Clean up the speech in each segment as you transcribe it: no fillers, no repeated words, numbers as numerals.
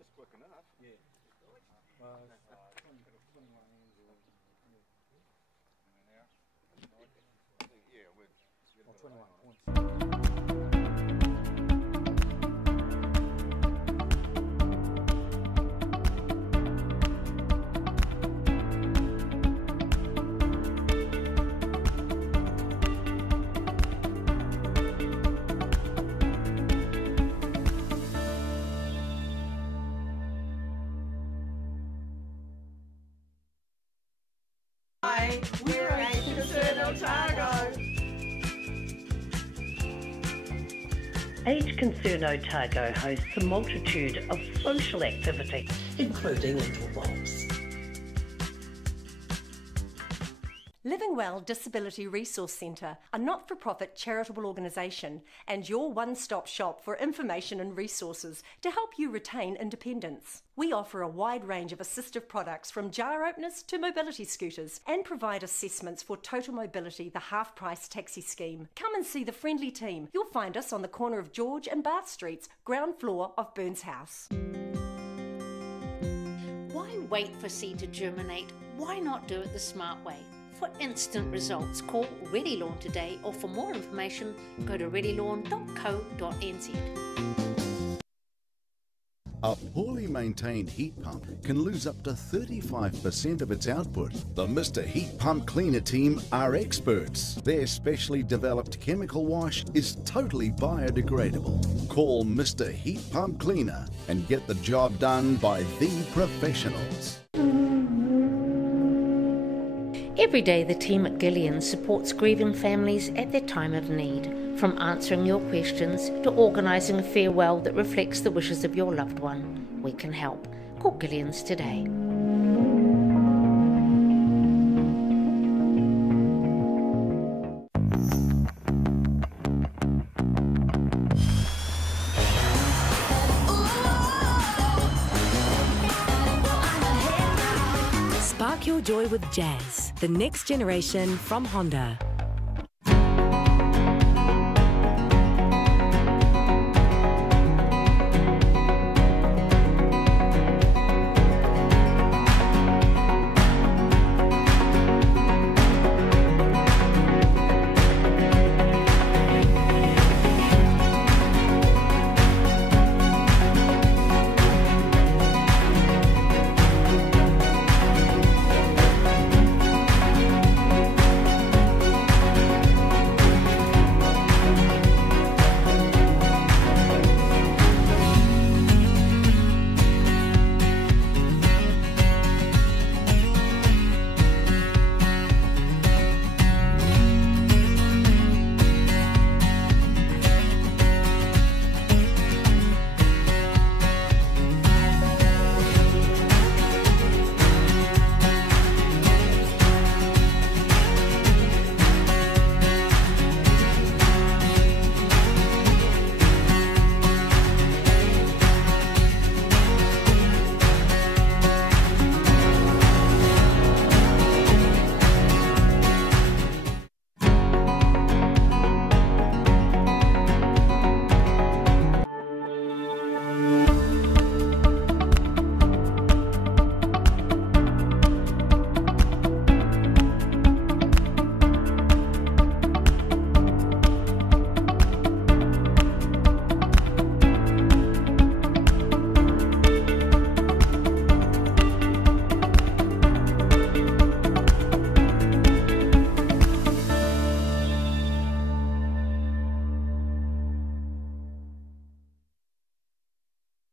Just quick enough. Yeah. Yeah, with 21 points. Hi, we're Age Concern Otago. Age Concern Otago hosts a multitude of social activity, including indoor walks. Living Well Disability Resource Centre, a not-for-profit charitable organisation and your one-stop shop for information and resources to help you retain independence. We offer a wide range of assistive products from jar openers to mobility scooters and provide assessments for Total Mobility, the half-price taxi scheme. Come and see the friendly team. You'll find us on the corner of George and Bath Streets, ground floor of Burns House. Why wait for seed to germinate? Why not do it the smart way? For instant results, call Ready Lawn today, or for more information, go to readylawn.co.nz. A poorly maintained heat pump can lose up to 35% of its output. The Mr. Heat Pump Cleaner team are experts. Their specially developed chemical wash is totally biodegradable. Call Mr. Heat Pump Cleaner and get the job done by the professionals. Every day the team at Gillian supports grieving families at their time of need, from answering your questions to organising a farewell that reflects the wishes of your loved one. We can help. Call Gillian's today. Spark your joy with jazz, the next generation from Honda.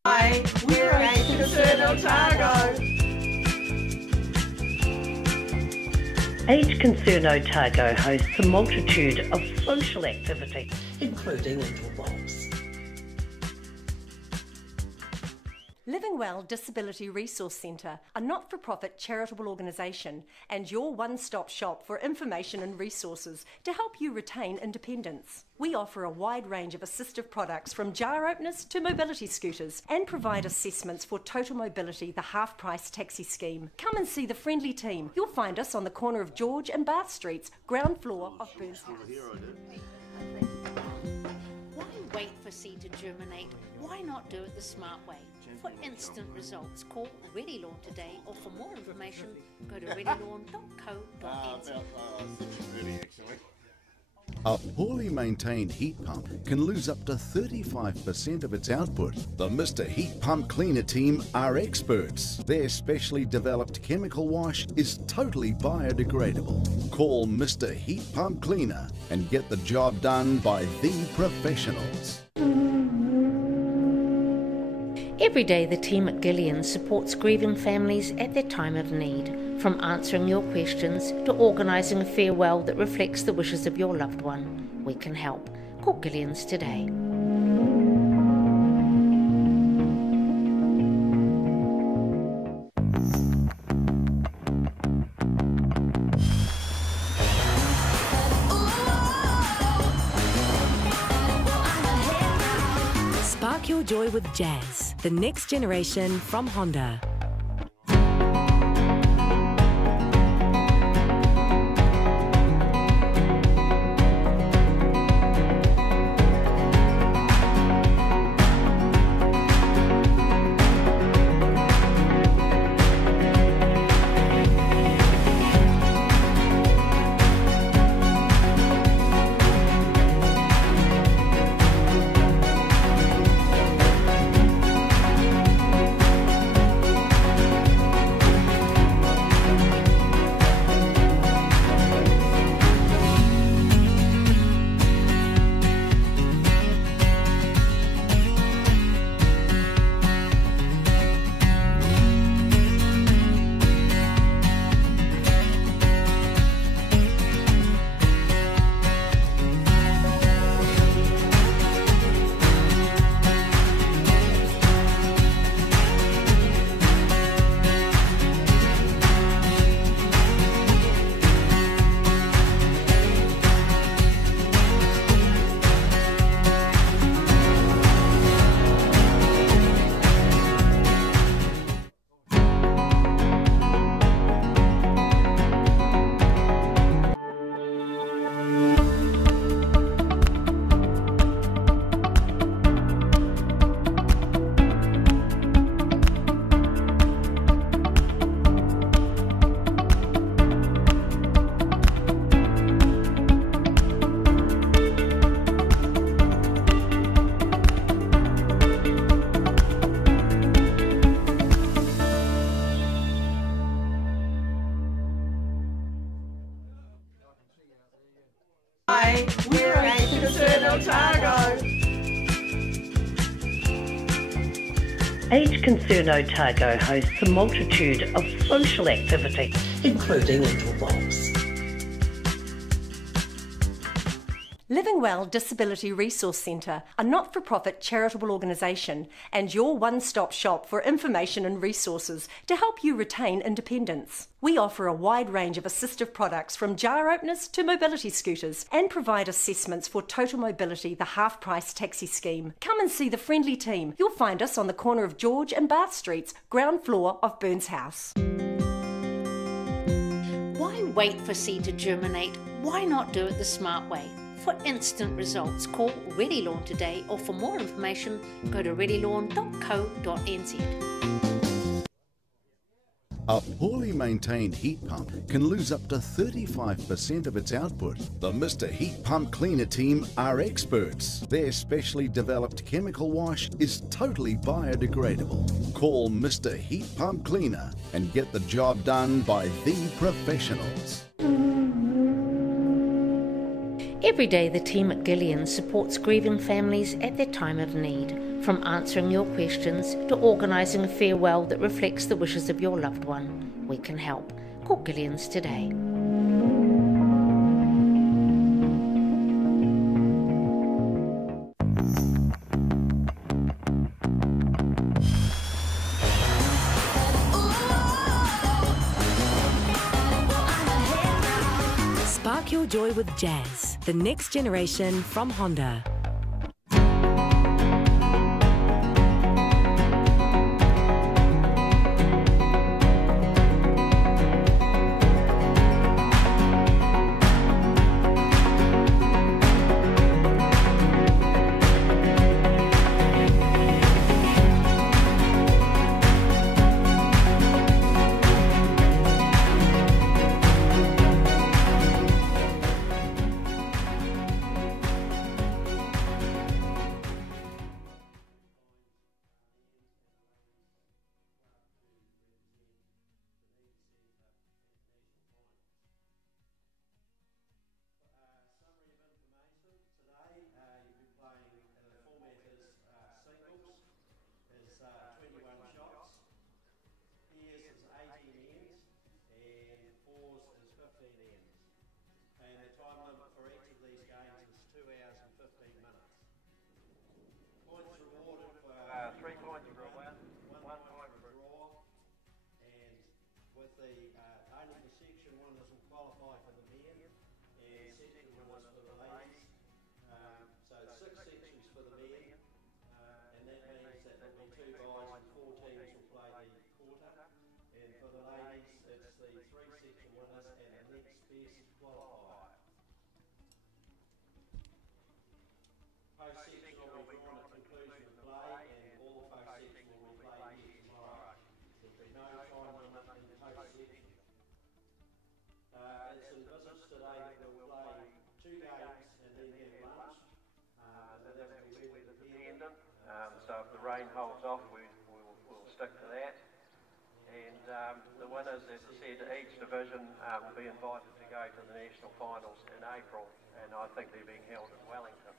Hi, we're Age Concern Otago. Age Concern Otago hosts a multitude of social activity, including indoor walks. Living Well Disability Resource Centre, a not-for-profit charitable organisation and your one-stop shop for information and resources to help you retain independence. We offer a wide range of assistive products from jar openers to mobility scooters and provide assessments for Total Mobility, the half-price taxi scheme. Come and see the friendly team. You'll find us on the corner of George and Bath Streets, ground floor of Burns House. Why wait for for seed to germinate, why not do it the smart way? For instant results, call Ready Lawn today, or for more information, go to readylawn.co.nz. A poorly maintained heat pump can lose up to 35% of its output. The Mr. Heat Pump Cleaner team are experts. Their specially developed chemical wash is totally biodegradable. Call Mr. Heat Pump Cleaner and get the job done by the professionals. Every day the team at Gillian supports grieving families at their time of need, from answering your questions to organising a farewell that reflects the wishes of your loved one. We can help. Call Gillian's today. Spark your joy with jazz, the next generation from Honda. Hi, we're H Concern Otago. Age Concern Otago hosts a multitude of social activity, including interwalks. Living Well Disability Resource Centre, a not-for-profit charitable organisation and your one-stop shop for information and resources to help you retain independence. We offer a wide range of assistive products from jar openers to mobility scooters and provide assessments for Total Mobility, the half-price taxi scheme. Come and see the friendly team. You'll find us on the corner of George and Bath Streets, ground floor of Burns House. Why wait for seed to germinate? Why not do it the smart way? For instant results, call Ready Lawn today, or for more information, go to readylawn.co.nz. A poorly maintained heat pump can lose up to 35% of its output. The Mr. Heat Pump Cleaner team are experts. Their specially developed chemical wash is totally biodegradable. Call Mr. Heat Pump Cleaner and get the job done by the professionals. Every day the team at Gillian supports grieving families at their time of need, from answering your questions to organising a farewell that reflects the wishes of your loved one. We can help. Call Gillian's today. Spark your joy with jazz, the next generation from Honda. with the only the section winners will qualify for the men, and section winners for the ladies. So 6 sections for the men, and that means that there'll be 2 guys and 4 teams will play the quarter. And for the ladies, it's the 3 section winners and the next best qualifier. Post section will be drawn at conclusion of play, and all the post section will be played here tomorrow. There'll be no time limit in post section. It's in business today that we'll play 2 games and then have lunch. And that will be weather dependent. So if the rain holds off, we'll stick to that. And the winners, as I said, each division will be invited to go to the national finals in April, and I think they're being held in Wellington.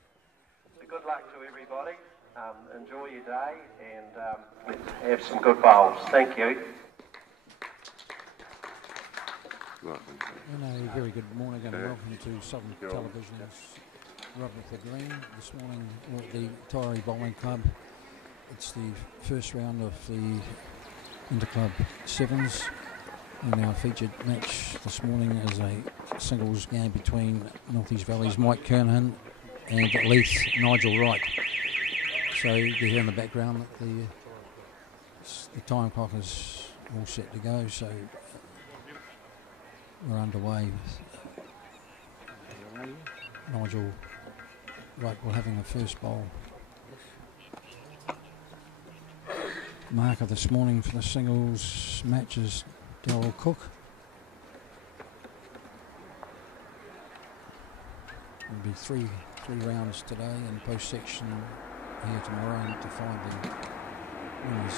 So good luck to everybody. Enjoy your day, and let's have some good bowls. Thank you. And a very good morning and welcome to Southern Television's Rub with the Green. This morning at the Taieri Bowling Club. It's the first round of the Interclub Sevens, and our featured match this morning is a singles game between North East Valley's Mike Kernahan and Leith's Nigel Wright. So you can hear in the background that the time clock is all set to go, so we're underway with Nigel Wright having the first bowl. Marker this morning for the singles match is Daryl Cook. There'll be three rounds today and post section here tomorrow, and to find the winners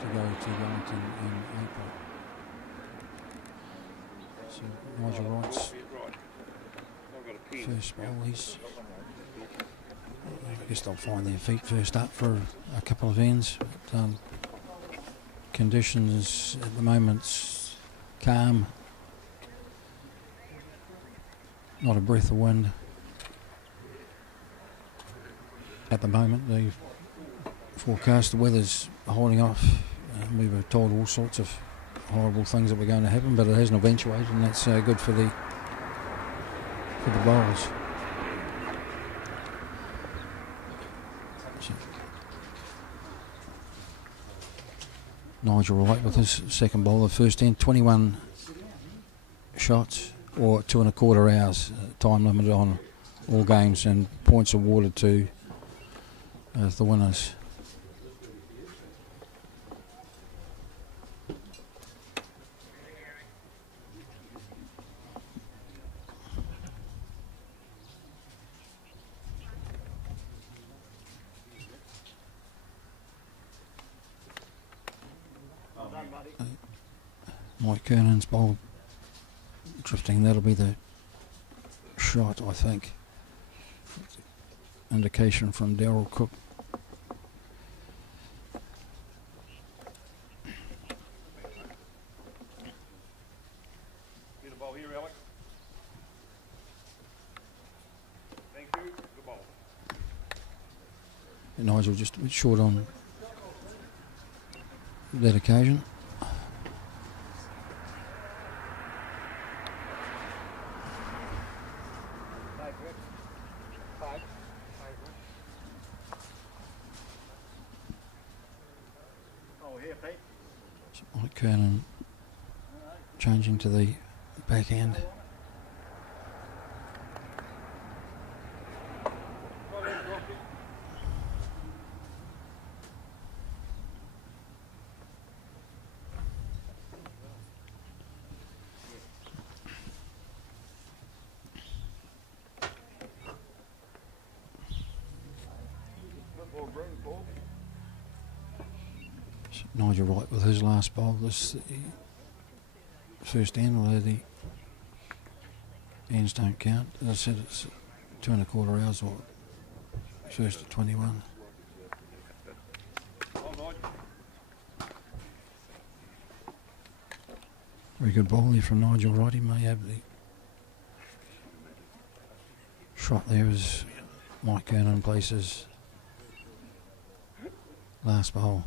to go to Wellington in April. So Nigel Wright's first bowl. I guess they'll find their feet first up for a couple of ends. But, conditions at the moment's calm, not a breath of wind at the moment. The forecast, the weather's holding off. We were told all sorts of horrible things that were going to happen, but it hasn't eventuated, and that's good for the bowlers. Nigel Wright with his second bowl, the first end, 21 shots or 2 1/4 hours, time limited on all games, and points awarded to the winners. Mike Kernan's bowl drifting, that'll be the shot, I think. Indication from Daryl Cook. Get a ball here, Alec. Thank you. Good ball. And Nigel just a bit short on that occasion. Mike Kernan changing to the back end. Nigel Wright with his last bowl. This first end, although the ends don't count. As I said, it's 2 1/4 hours or first at 21. Very good ball there from Nigel Wright. He may have the shot there as Mike Kernan places last bowl.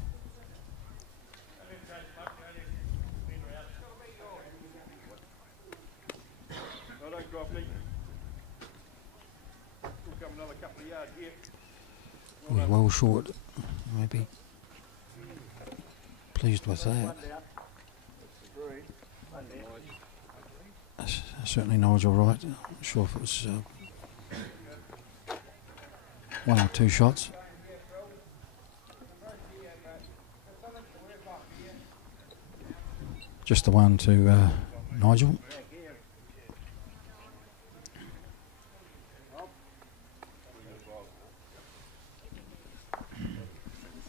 Well done, Crofty. We'll come another couple of yards here. We're well short, maybe. Pleased with that. Certainly Nigel right. Not sure if it was one or two shots. Just the one to Nigel.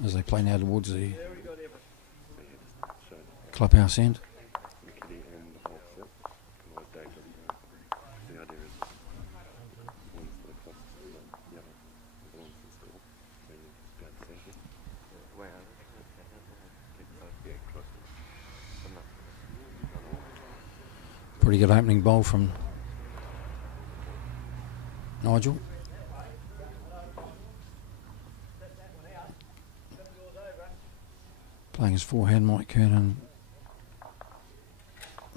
As they play now towards the clubhouse end. Pretty good opening bowl from Nigel. Playing his forehand, Mike Kernan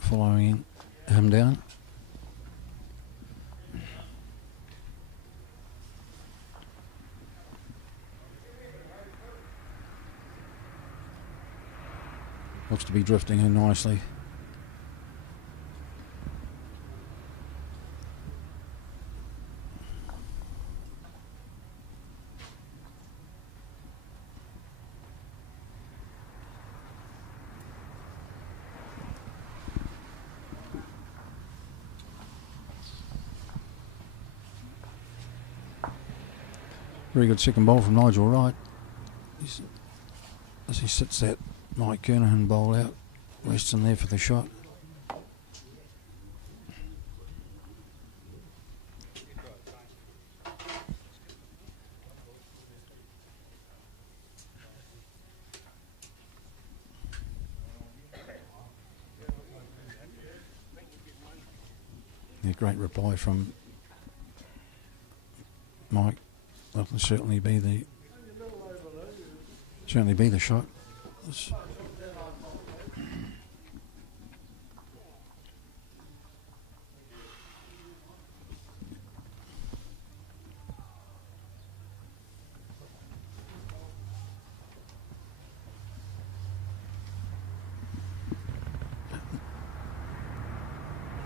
following him down. Looks to be drifting in nicely. Very good second bowl from Nigel Wright. As he sits that Mike Kernahan bowl out, Weston there for the shot. Yeah, great reply from Mike. That will certainly be the shot.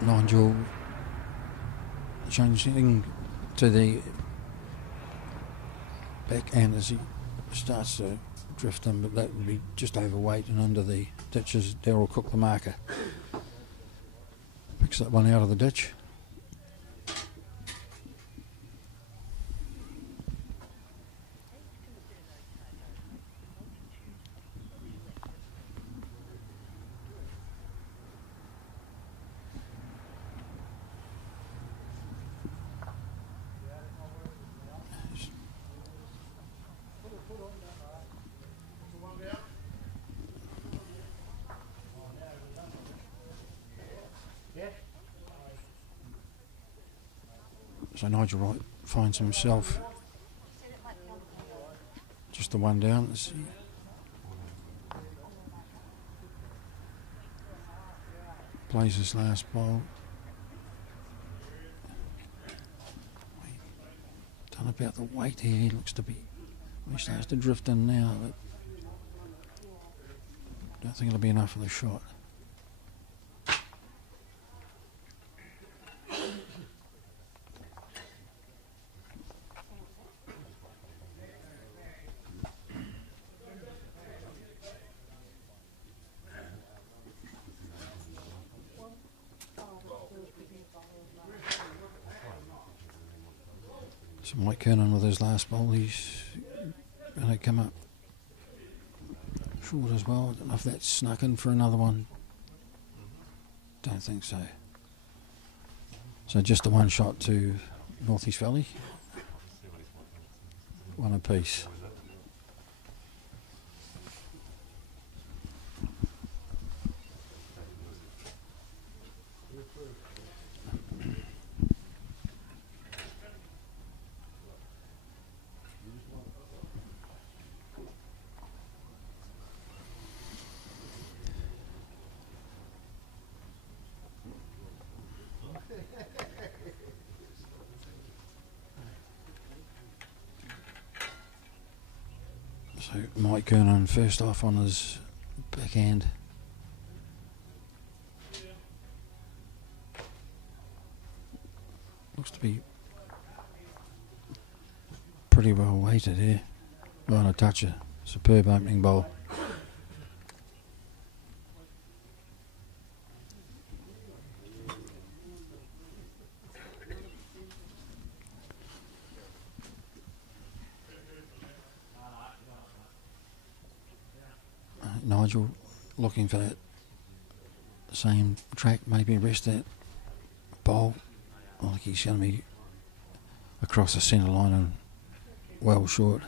Nigel changing to the backhand as he starts to drift in, but that would be just overweight and under the ditches. Daryl Cook, the marker, picks that one out of the ditch. So Nigel Wright finds himself just the one down. Let's see. Plays his last bowl. Done about the weight here. He looks to be. He starts to drift in now, but don't think it'll be enough for the shot. So Mike Kernan with his last bowl, he's going to come up short as well. I don't know if that's snuck in for another one. Don't think so. So just the one shot to North East Valley. One apiece. So Mike Kernan first off on his backhand. Looks to be pretty well weighted here. Right, a touch, a superb opening bowl. Nigel looking for that same track, maybe rest that bowl. I think he's going to be across the centre line and well short.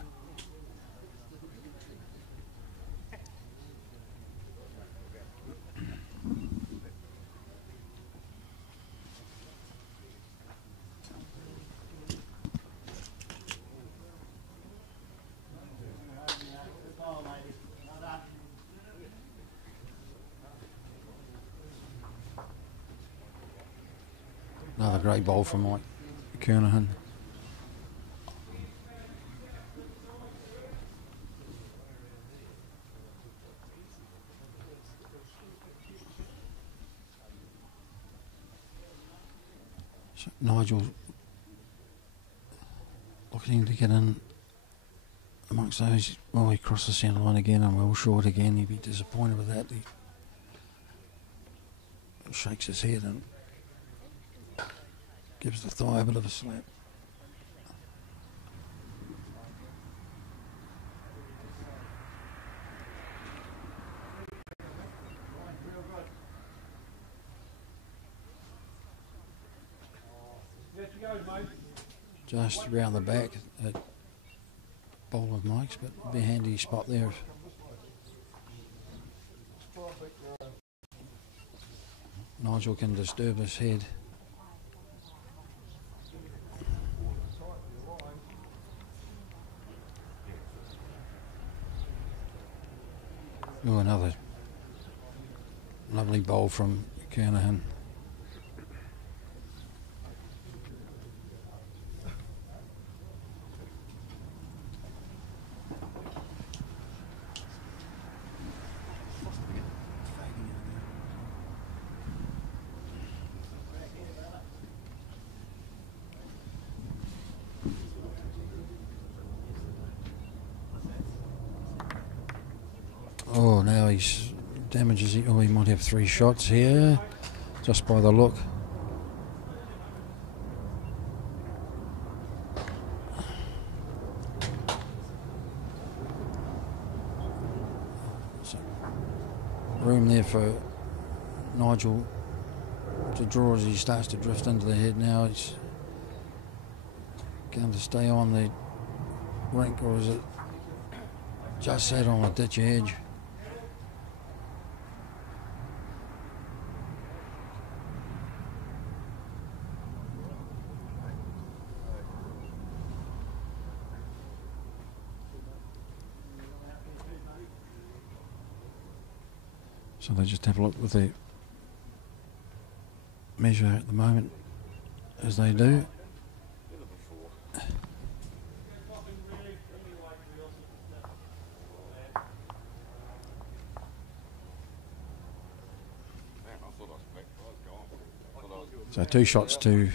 Another great bowl from Mike Kernahan. So Nigel looking to get in amongst those. Well, he crossed the centre line again and well short again. He'd be disappointed with that. He shakes his head and gives the thigh a bit of a slap. Just round the back, that bowl of Mike's, but be a handy spot there. Nigel can disturb his head. Oh, another lovely bowl from Kernahan. Oh, now he's damages it. Oh, he might have 3 shots here, just by the look. So, room there for Nigel to draw as he starts to drift into the head now. It's going to stay on the rink, or is it just sat on a ditch edge? So they just have a look with the measure at the moment, as they do. So 2 shots to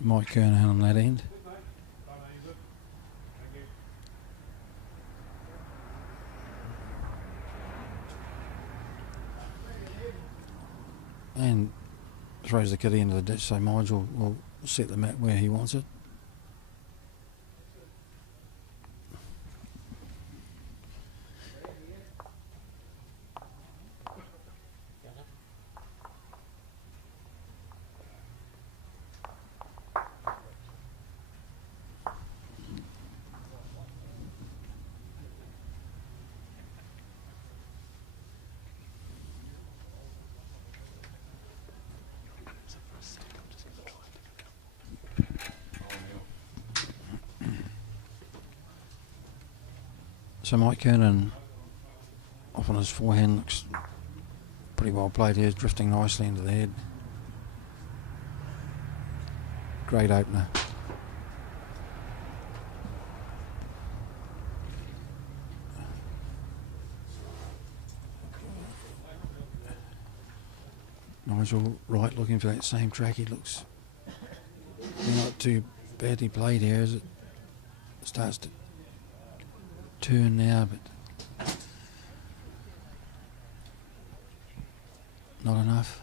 Mike Kernahan on that end. And throws the kitty into the ditch, so Nigel will set the mat where he wants it. So Mike Kernan off on his forehand looks pretty well played here, drifting nicely into the head. Great opener. Nigel Wright looking for that same track. He looks not too badly played here as it starts to turn now, but not enough.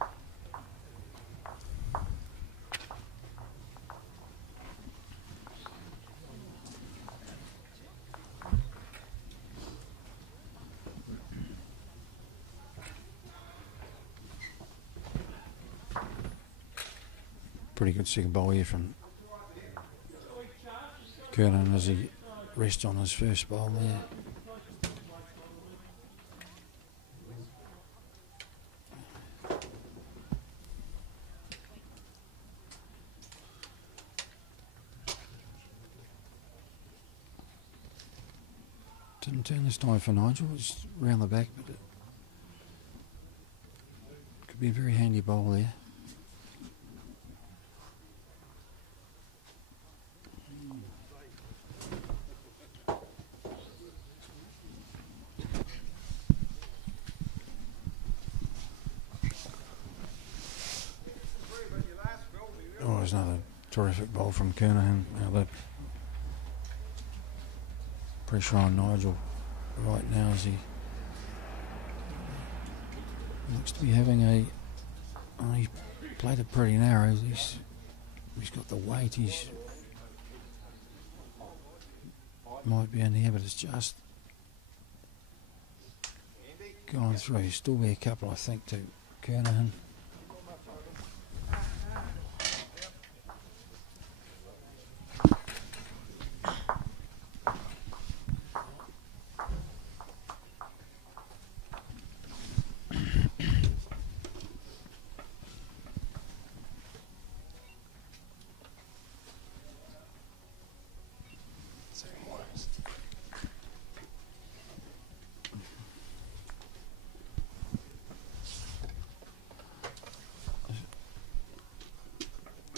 Pretty good second bowl here from Kernan as he rests on his first bowl there. Didn't turn this time for Nigel, it's round the back, but it could be a very handy bowl there. Oh, there's another terrific bowl from Kernahan. Now the pressure on Nigel right now as he looks to be having a... Oh, he played it pretty narrow. He's got the weight. He's might be in here, but it's just gone through. Still be a couple, I think, to Kernahan.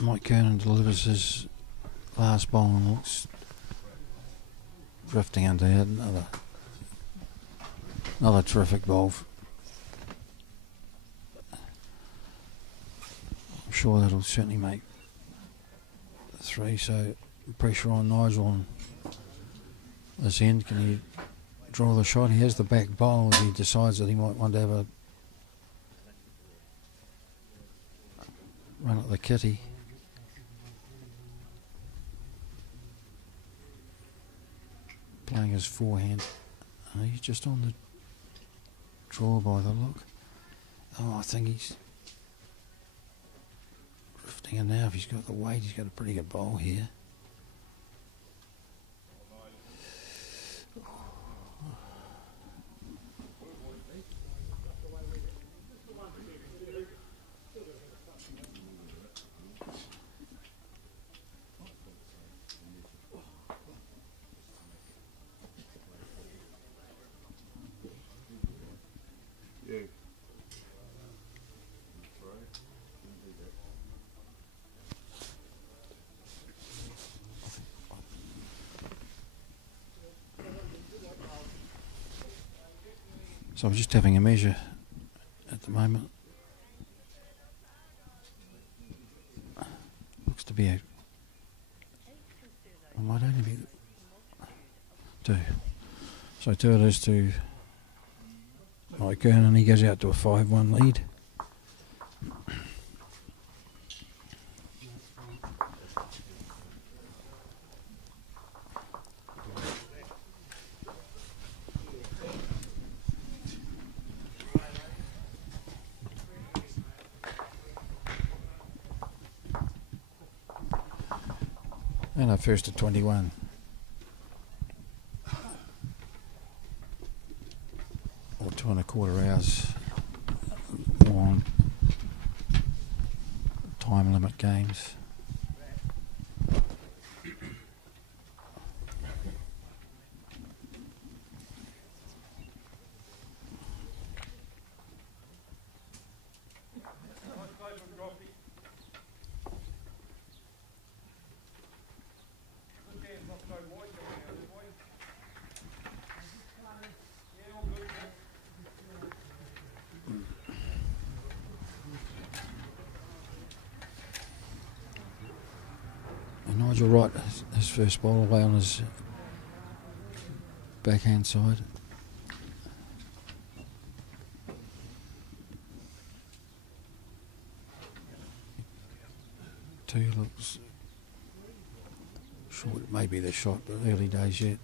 Mike Kernan delivers his last ball and looks drifting under here. Another terrific ball. I'm sure that'll certainly make three. So pressure on Nigel on this end. Can he draw the shot? He has the back bowl as he decides that he might want to have a run at the kitty. Playing his forehand. He's just on the draw by the look. Oh, I think he's drifting in now. If he's got the weight, he's got a pretty good bowl here. So I'm just having a measure at the moment. Looks to be a... It might only be 2. So 2 it is to Mike Kernan. He goes out to a 5-1 lead. And our first at 21. Or 2 1/4 hours on time limit games. Nigel Wright, his first ball away on his backhand side. Two looks short. It may be the shot, but early days yet.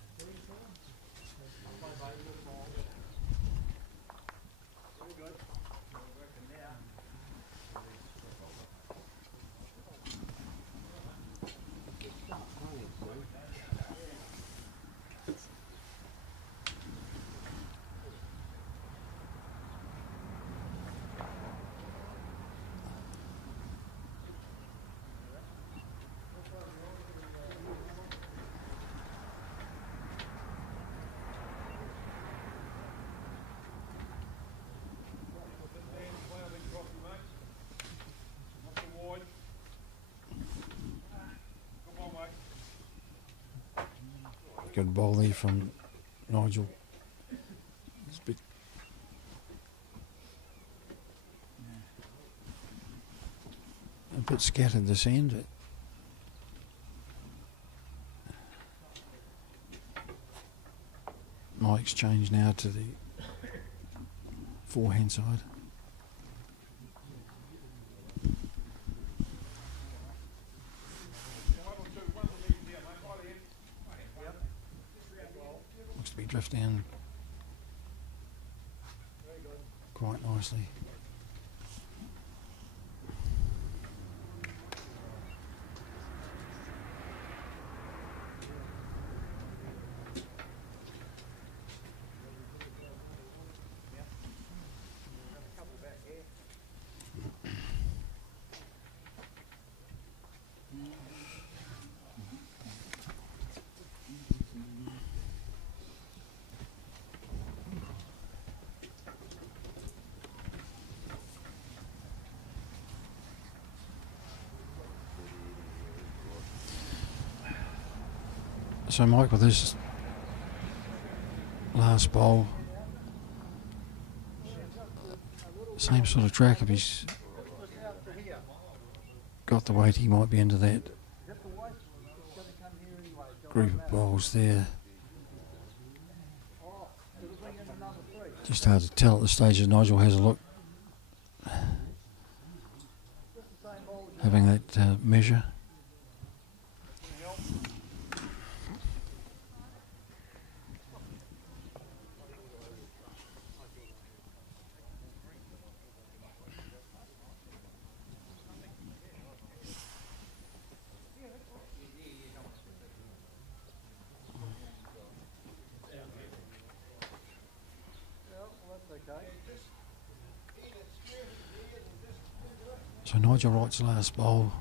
Good ball there from Nigel. It's a bit scattered this end. Mike's changed now to the forehand side. Looks to be drifting quite nicely. So Mike, with his last bowl, same sort of track. If he's got the weight, he might be into that group of bowls there. Just hard to tell at the stage as Nigel has a look, having that measure. So Nigel Wright's last bowl,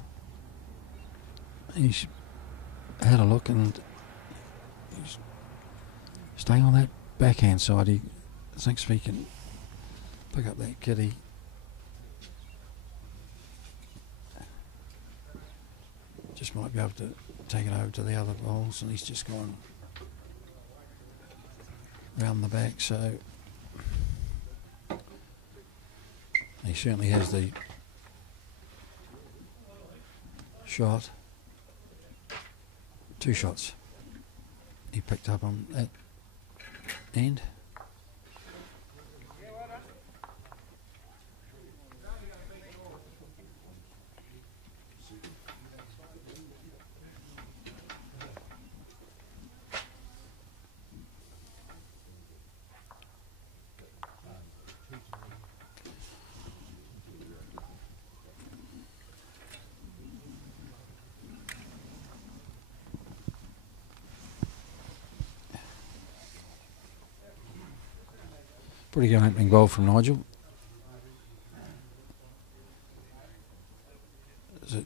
he's had a look and he's staying on that backhand side. He thinks if he can pick up that kitty, just might be able to take it over to the other bowls, and he's just gone round the back, so he certainly has the shot. 2 shots he picked up on that end. Pretty good opening goal from Nigel. As it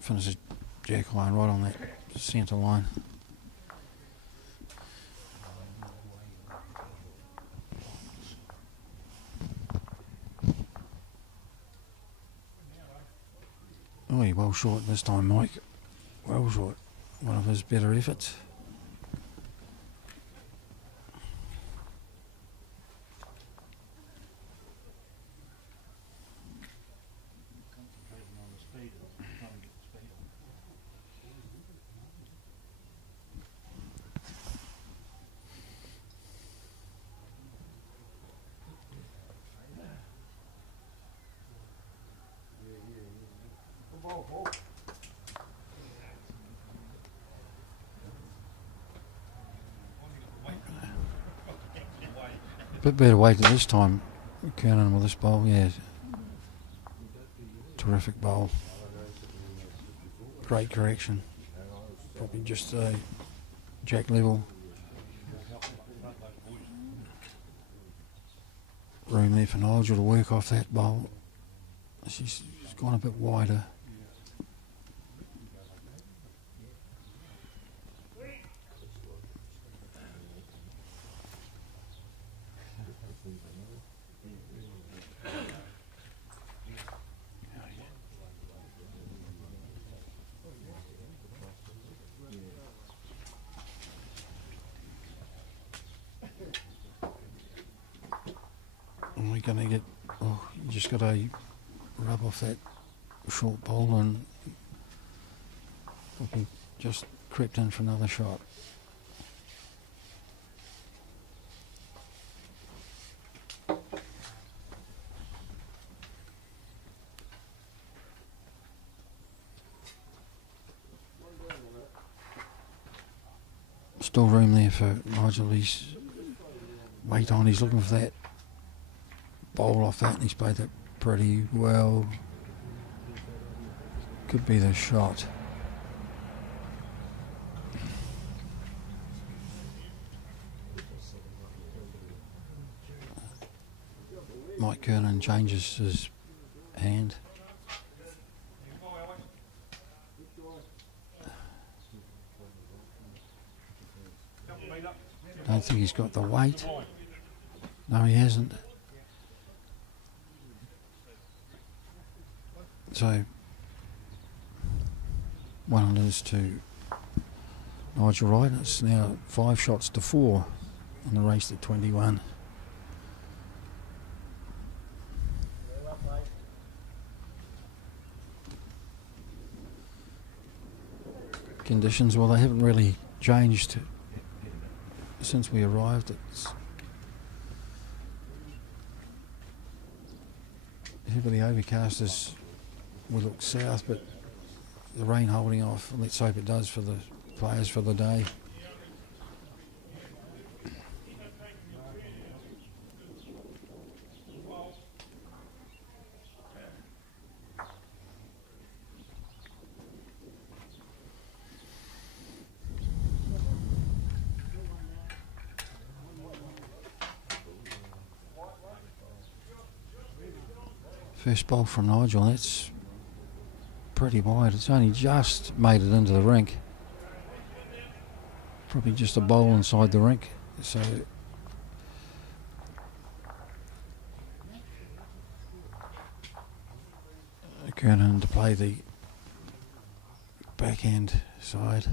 finishes jack line right on that centre line. Oh, he well short this time, Mike. Well short. One of his better efforts. bit better weight at this time. Kernan with this bowl, yeah. Terrific bowl. Great correction. Probably just a jack level. Room there for Nigel to work off that bowl. She's gone a bit wider. And we're going to get, oh, you just got to rub off that short bowl and probably just crept in for another shot. Still room there for Nigel. He's weight on, he's looking for that bowl off that, and he's played that pretty well. Could be the shot. Mike Kernan changes his hand. I don't think he's got the weight. No, he hasn't. So, 1-1 to Nigel Wright. It's now 5 shots to 4 in the race to 21. Conditions, well, they haven't really changed since we arrived. It's heavily overcast as we look south, but the rain holding off. Let's hope it does for the players for the day. First bowl from Nigel, that's pretty wide. It's only just made it into the rink. Probably just a bowl inside the rink. So Kernan to play the backhand side.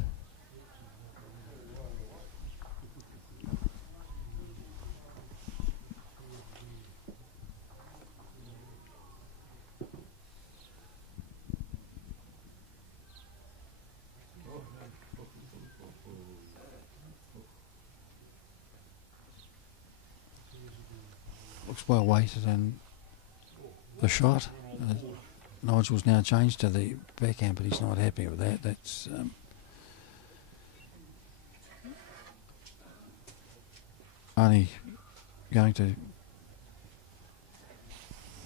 Looks well weighted in the shot. Nigel's now changed to the backhand, but he's not happy with that. That's only going to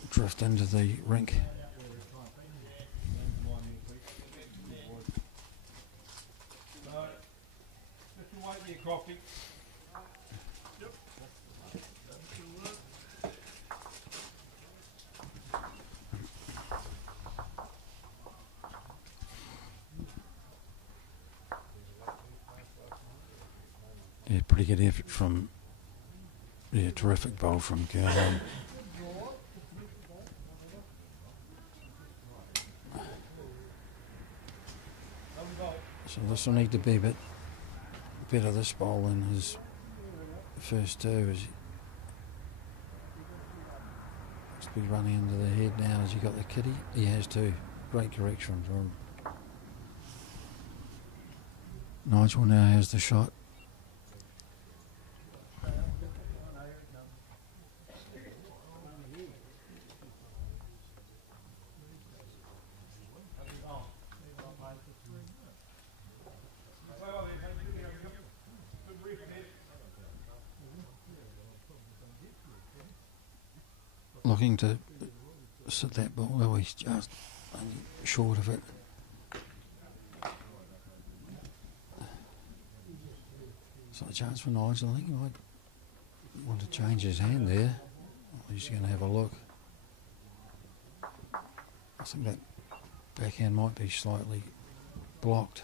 drift into the rink. Yeah, pretty good effort from, yeah, terrific bowl from Kernan. So this will need to be a bit better, this bowl, than his first two. As he's be running into the head now. Has he got the kitty? He has too. Great correction from Nigel. Now has the shot. looking to sit that ball. Well, he's just short of it. So a chance for Nigel. I think he might want to change his hand there. He's going to have a look. I think that backhand might be slightly blocked,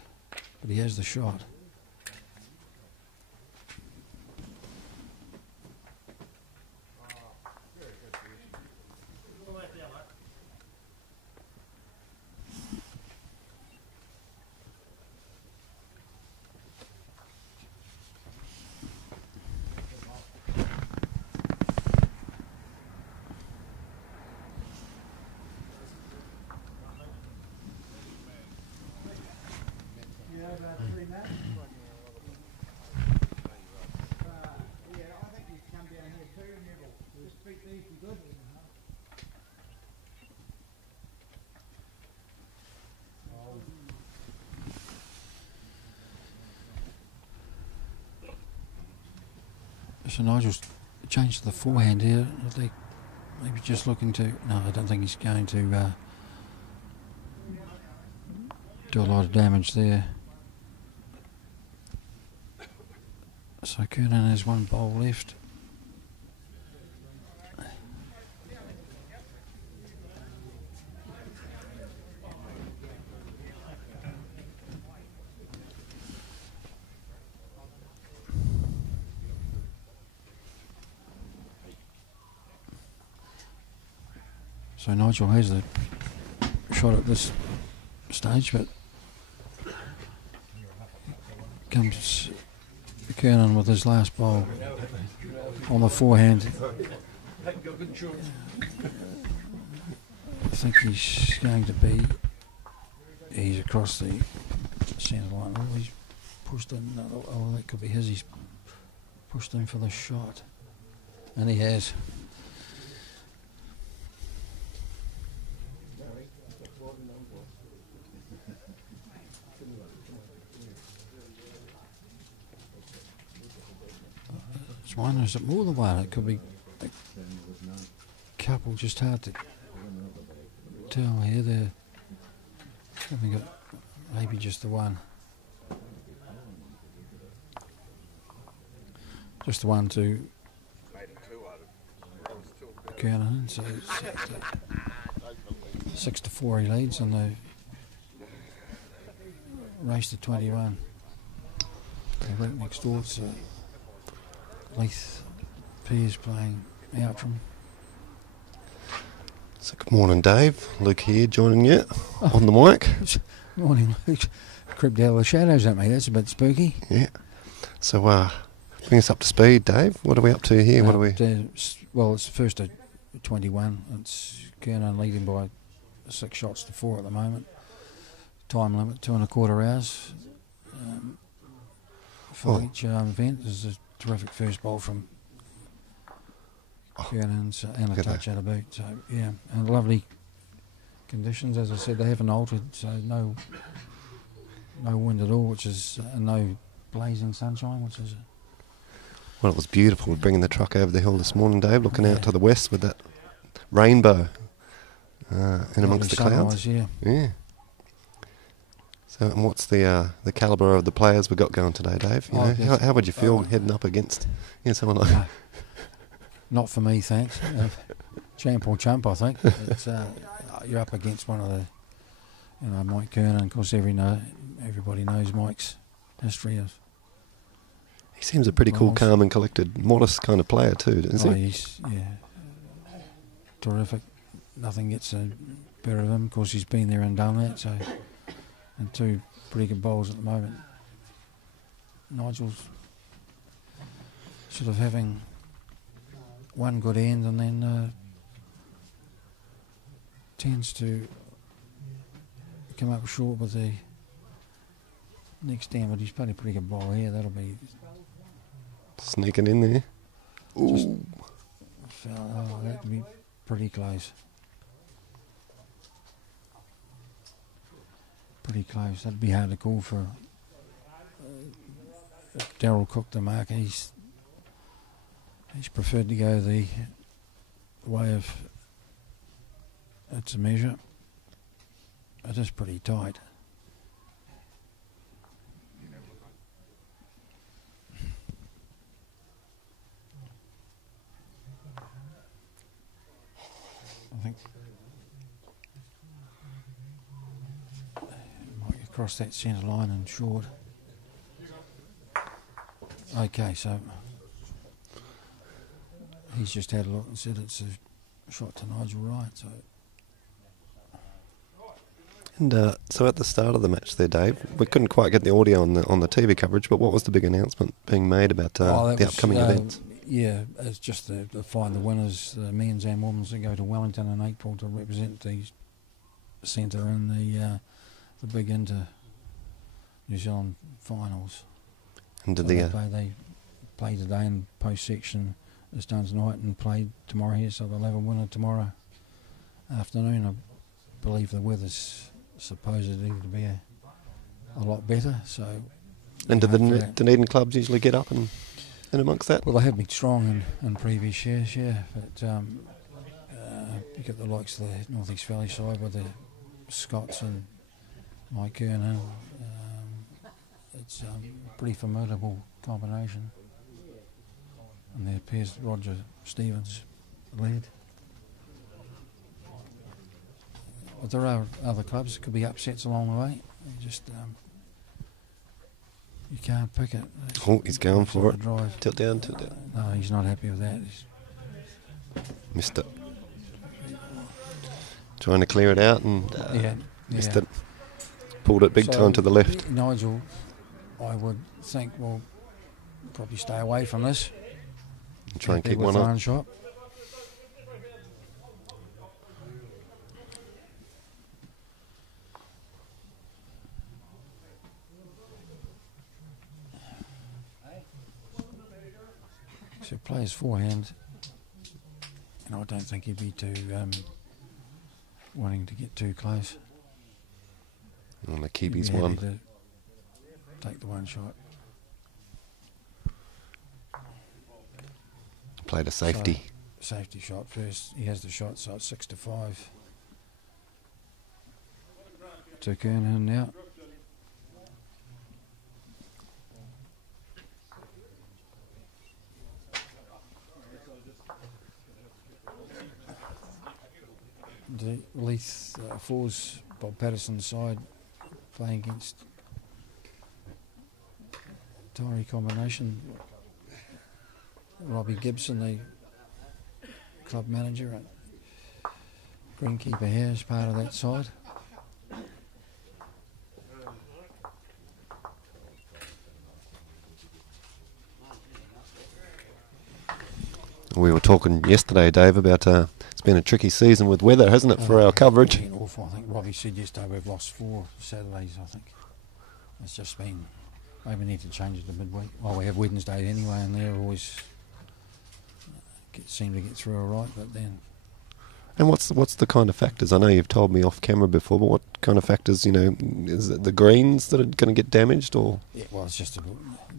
but he has the shot. So Nigel's changed to the forehand here. Are they maybe just looking to... No, I don't think he's going to do a lot of damage there. So Kernan has one bowl left. So Nigel has the shot at this stage, but comes Kernan with his last bowl on the forehand. I think he's going to be... He's across the centre line. Oh, he's pushed in. Oh, that could be his. He's pushed in for the shot. And he has. It's one, is it more than one? It could be a couple, just hard to tell here. They're having got maybe just the one. Just the one to Kernan, so 6-4 he leads on the race to 21. They're right next door, so Leith Pears playing Outram. So good morning, Dave. Luke here joining you on the mic. Morning, Luke. Creeped out of the shadows at me. That's a bit spooky. Yeah. So bring us up to speed, Dave. What are we up to here? What are we? Well, it's the first of 21. It's Kernan leading by 6 shots to 4 at the moment. Time limit 2.25 hours for each event. This is a terrific first ball from Kernan and a touch out of boot. So yeah, and lovely conditions. As I said, they haven't altered, so no wind at all, which is no blazing sunshine, which is. Well, it was beautiful bringing the truck over the hill this morning, Dave, looking out to the west with that rainbow in amongst the clouds. Yeah. Yeah. So, and what's the calibre of the players we got going today, Dave? You know, how would you feel heading up against someone like? No, not for me, thanks. Champ or chump, I think. It's, you're up against one of the, Mike Kernan. Of course, everybody knows Mike's history of. He seems a pretty cool, calm and collected, modest kind of player too, doesn't he? He's terrific. Nothing gets better of him. Of course, he's been there and done that. So, and 2 pretty good bowls at the moment. Nigel's sort of having one good end and then tends to come up short with the next end, but he's played a pretty good ball here. That'll be sneaking in there. Ooh. That could be pretty close. Pretty close. That'd be hard to call for Darryl Cook, the marker. He's preferred to go the way of it's a measure. It is pretty tight. I think might get across that centre line and short. Okay, so he's just had a look and said it's a shot to Nigel Wright. So. And so at the start of the match there, Dave, we couldn't quite get the audio on the TV coverage, but what was the big announcement being made about the upcoming events? Yeah, it's just to find the winners, the men's and women's, that go to Wellington in April to represent the centre in the big Inter New Zealand finals. And did they play today, and post section is done tonight and played tomorrow here, so they'll have a winner tomorrow afternoon. I believe the weather's supposedly to be a lot better. So. And do the Dunedin clubs usually get up and amongst that? Well, they have been strong in previous years, yeah. But you get the likes of the North East Valley side with the Scots and Mike Kernan. It's a pretty formidable combination. And there appears Roger Stevens led. But there are other clubs that could be upsets along the way. You can't pick it. Oh, he's going for it. Tilt down, tilt down. No, he's not happy with that. Missed it. Trying to clear it out and missed it. Pulled it big time to the left. Nigel, I would think, will probably stay away from this. And try and keep one up. Shot. So plays forehand, and I don't think he'd be too wanting to get too close. And the Kiwi's one. To take the one shot. Played a safety. So, safety shot first. He has the shot, so it's 6-5. To Kernan now. The Leith Fours, Bob Patterson's side, playing against Taieri combination. Robbie Gibson, the club manager, and greenkeeper here is part of that side. We were talking yesterday, Dave, about it's been a tricky season with weather, hasn't it, for our coverage? It's been awful. I think Robbie said yesterday we've lost 4 Saturdays, I think. It's just been, maybe we need to change it to midweek. Well, we have Wednesday anyway, and they're always seem to get through all right, but then... And what's the kind of factors? I know you've told me off camera before, but what kind of factors, is it the greens that are going to get damaged, or...? Yeah, well, it's just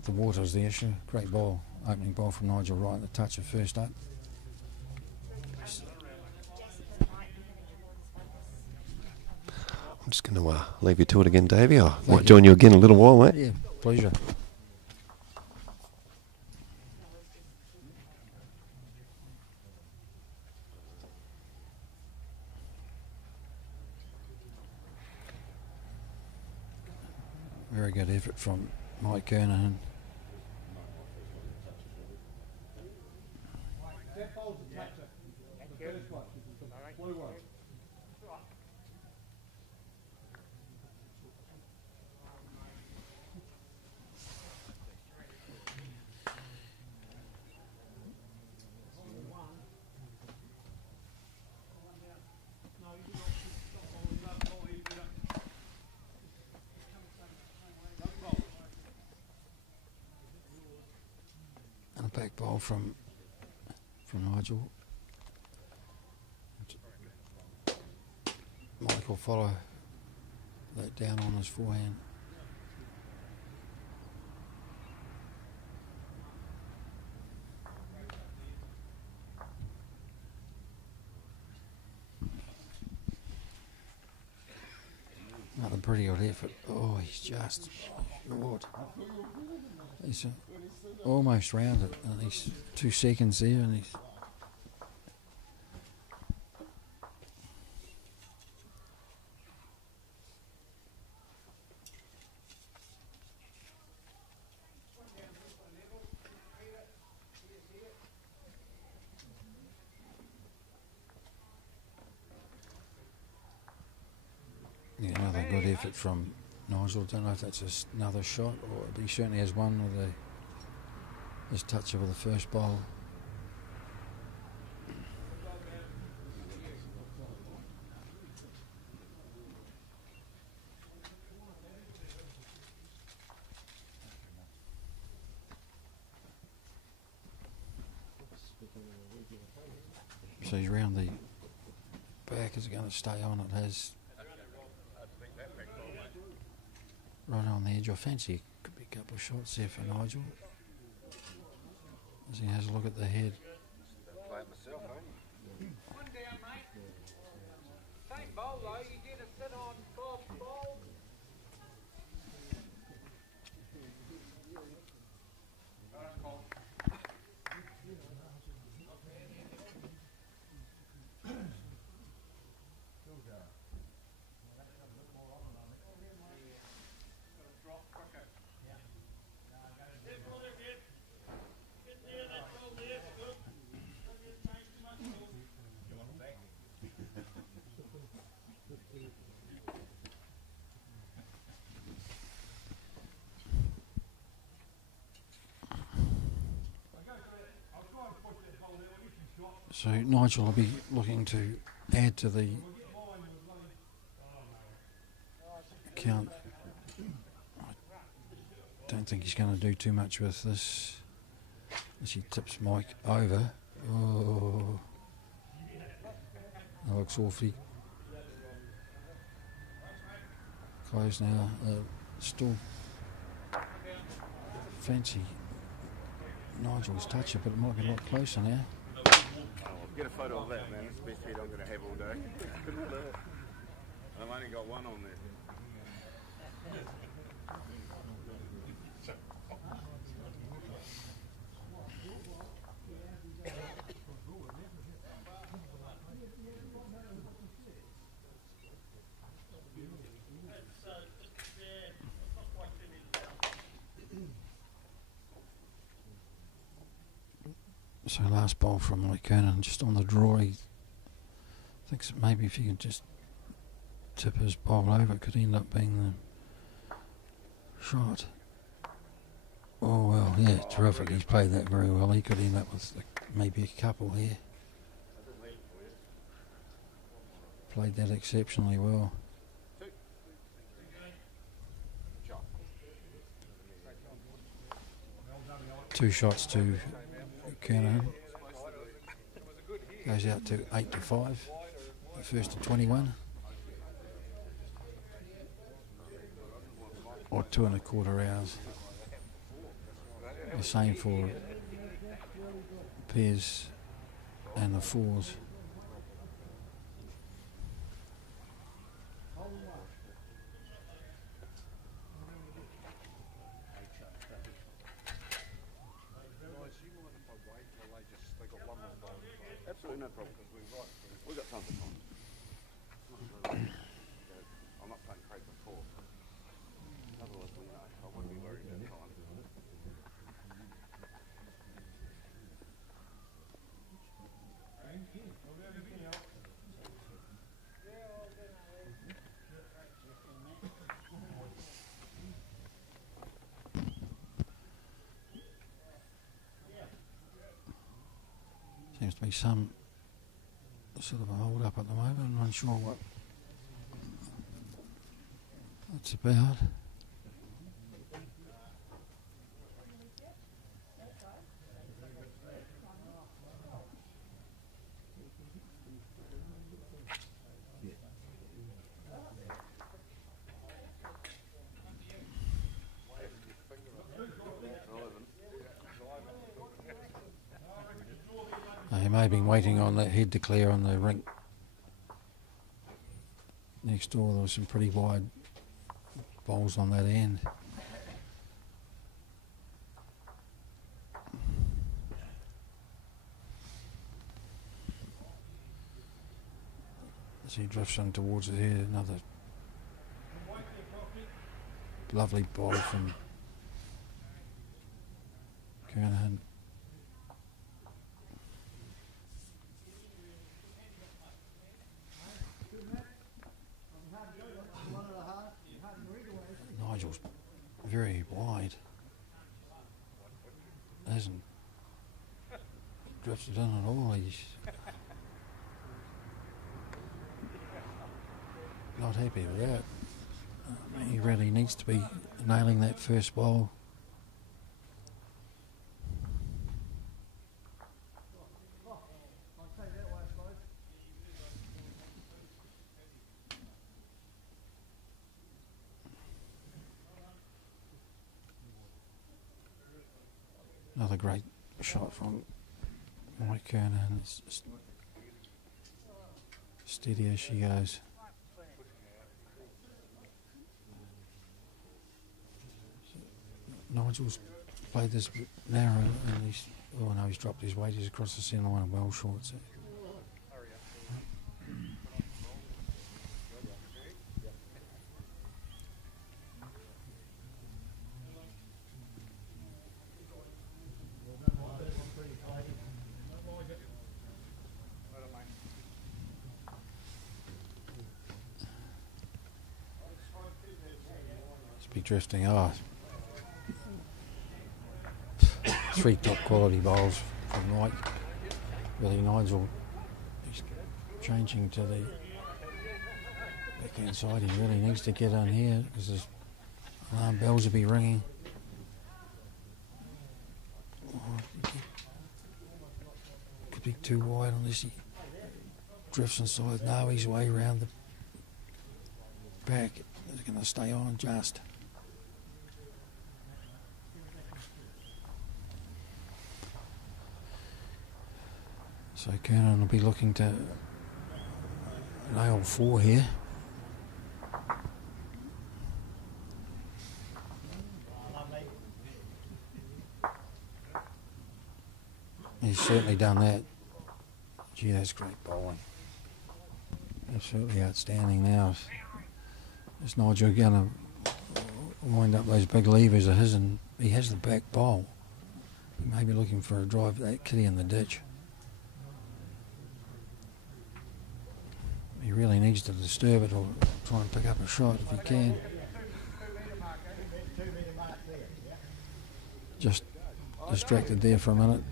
the water is the issue. Great ball. Opening ball from Nigel Wright, the touch of first up. I'm just going to leave you to it again, Davey. I might join you again in a little while, mate. Yeah, pleasure. Very good effort from Mike Kernan. And a back ball from Nigel. Mike will follow that down on his forehand. pretty good effort. Oh, he's just short. He's almost round it, and he's 2 seconds there, and he's. Yeah, another good effort from Nigel. Don't know if that's another shot, or he certainly has one with his touch over the first bowl. So he's round the back. Is it going to stay on? It has. Right on the edge. I fancy could be a couple of shots there for Nigel as he has a look at the head. Play it myself, eh? One down, mate. Same bowl though, you get a sit on Bob's bowl. So Nigel will be looking to add to the count. I don't think he's going to do too much with this as he tips Mike over. Oh, that looks awfully close now. Still fancy Nigel's touch it, but it might be a lot closer now. Get a photo of that, man. It's the best head I'm going to have all day. I've only got one on there. So last bowl from Mike Kernan, just on the draw. He thinks that maybe if he can just tip his bowl over, it could end up being the shot. Oh well, yeah, terrific. He's played that very well. He could end up with maybe a couple here. Played that exceptionally well. 2 shots to Kernan. Goes out to 8-5. The first to 21. Or 2 1/4 hours. The same for pairs and the fours. Absolutely no problem. We've got tons of time. I'm not playing crate before. Otherwise, I wouldn't be worried about time. Seems to be some sort of a hold up at the moment. I'm not sure what it's about. He may have been waiting on that head to clear on the rink next door. There was some pretty wide bowls on that end. As he drifts in towards it here, another lovely bowl from Kernahan. Nigel's very wide. Hasn't drifted in at all. He's not happy with that. He really needs to be nailing that first bowl. Another great shot from Mike Kernahan. It's steady as she goes. Nigel's played this narrow and he's dropped his weight. He's across the centre line and well short. So. Must be drifting. Three top quality bowls from Mike. Really, Nigel, he's changing to the backhand side. He really needs to get on here because his alarm bells will be ringing. Could be too wide unless he drifts inside. No, he's way around the back. He's going to stay on just. So Kernahan will be looking to nail 4 here. He's certainly done that. Gee, that's great bowling. Absolutely outstanding now. Is Nigel going to wind up those big levers of his, and he has the back bowl. He may be looking for a drive that kitty in the ditch. He really needs to disturb it or try and pick up a shot if he can. Just distracted there for a minute.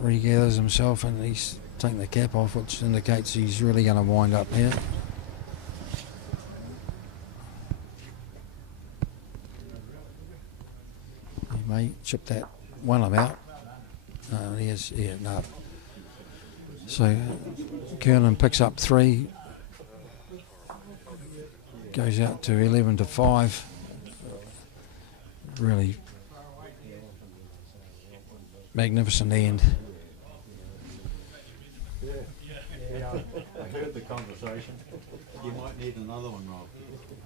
Regathers himself and he's taking the cap off, which indicates he's really going to wind up here. May chip that one about. No, he is, yeah, no. So Kernahan picks up 3, goes out to 11-5. Really magnificent end. Yeah, I heard the conversation. You might need another one, Rob.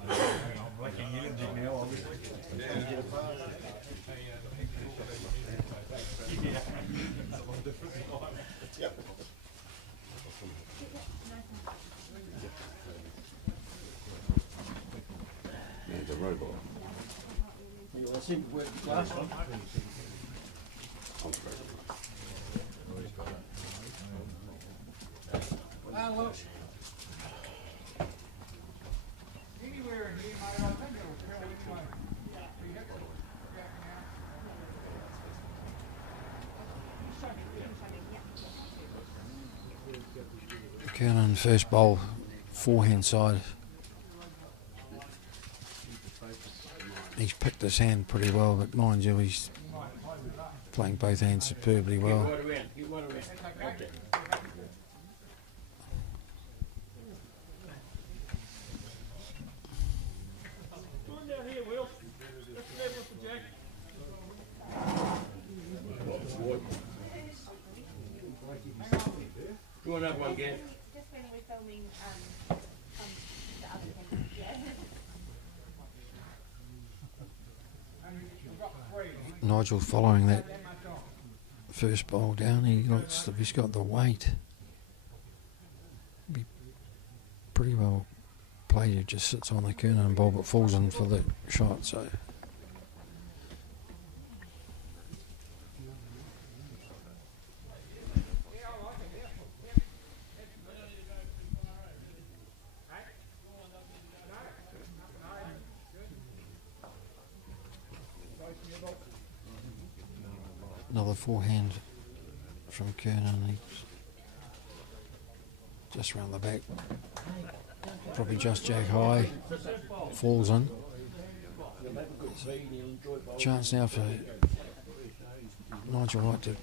I'm looking you now, obviously. Yep. Yeah, the robot. Yeah, I seem to work the last one. Look. Anywhere in here, mate, I think it'll kill anyway. We have to back now. Kernahan first bowl, forehand side. He's picked his hand pretty well, but mind you, he's playing both hands superbly well. want another one, Gav? Just when we're filming the other thing. Yeah. Nigel following that first bowl down, he looks, if he's got the weight, be pretty well played. He just sits on the Kernan ball but falls in for the shot, so another forehand from Kernan. He's just round the back, probably just jack high, falls in. Chance now for Nigel Wright to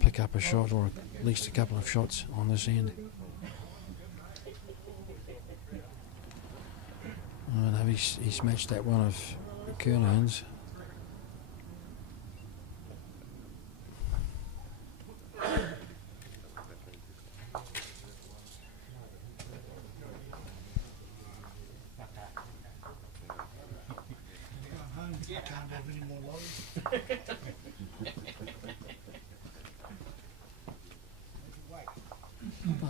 pick up a shot, or at least a couple of shots on this end. I know he smashed that one of Kernan's.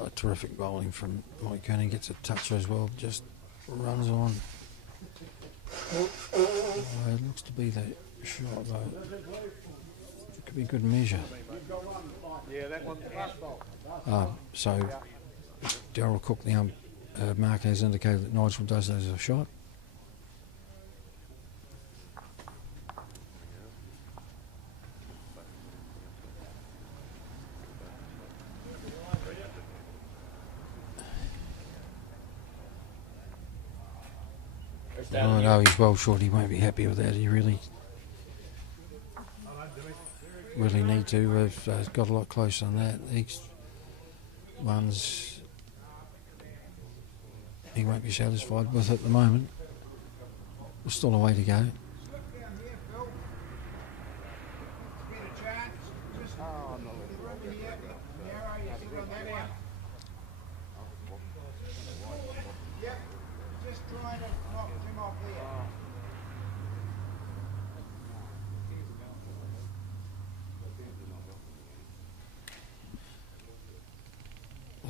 Oh, terrific bowling from Mike Kernan, gets a touch as well, just runs on. Oh, it looks to be the shot though. It could be good measure. Yeah, that one's fastball. So Daryl Cook, the mark, has indicated that Nigel does that as a shot. Oh no, he's well short. He won't be happy with that. He really need to have got a lot closer than that. These ones he won't be satisfied with at the moment. There's still a way to go.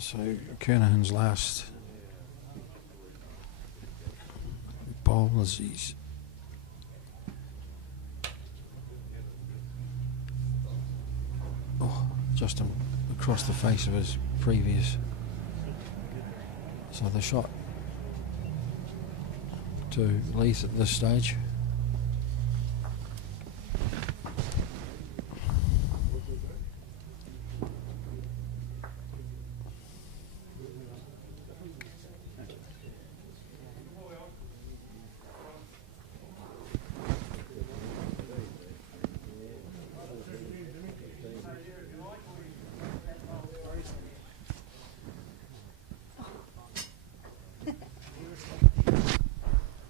So Kernan's last bowl as he's just across the face of his previous. So the shot to Leith at this stage.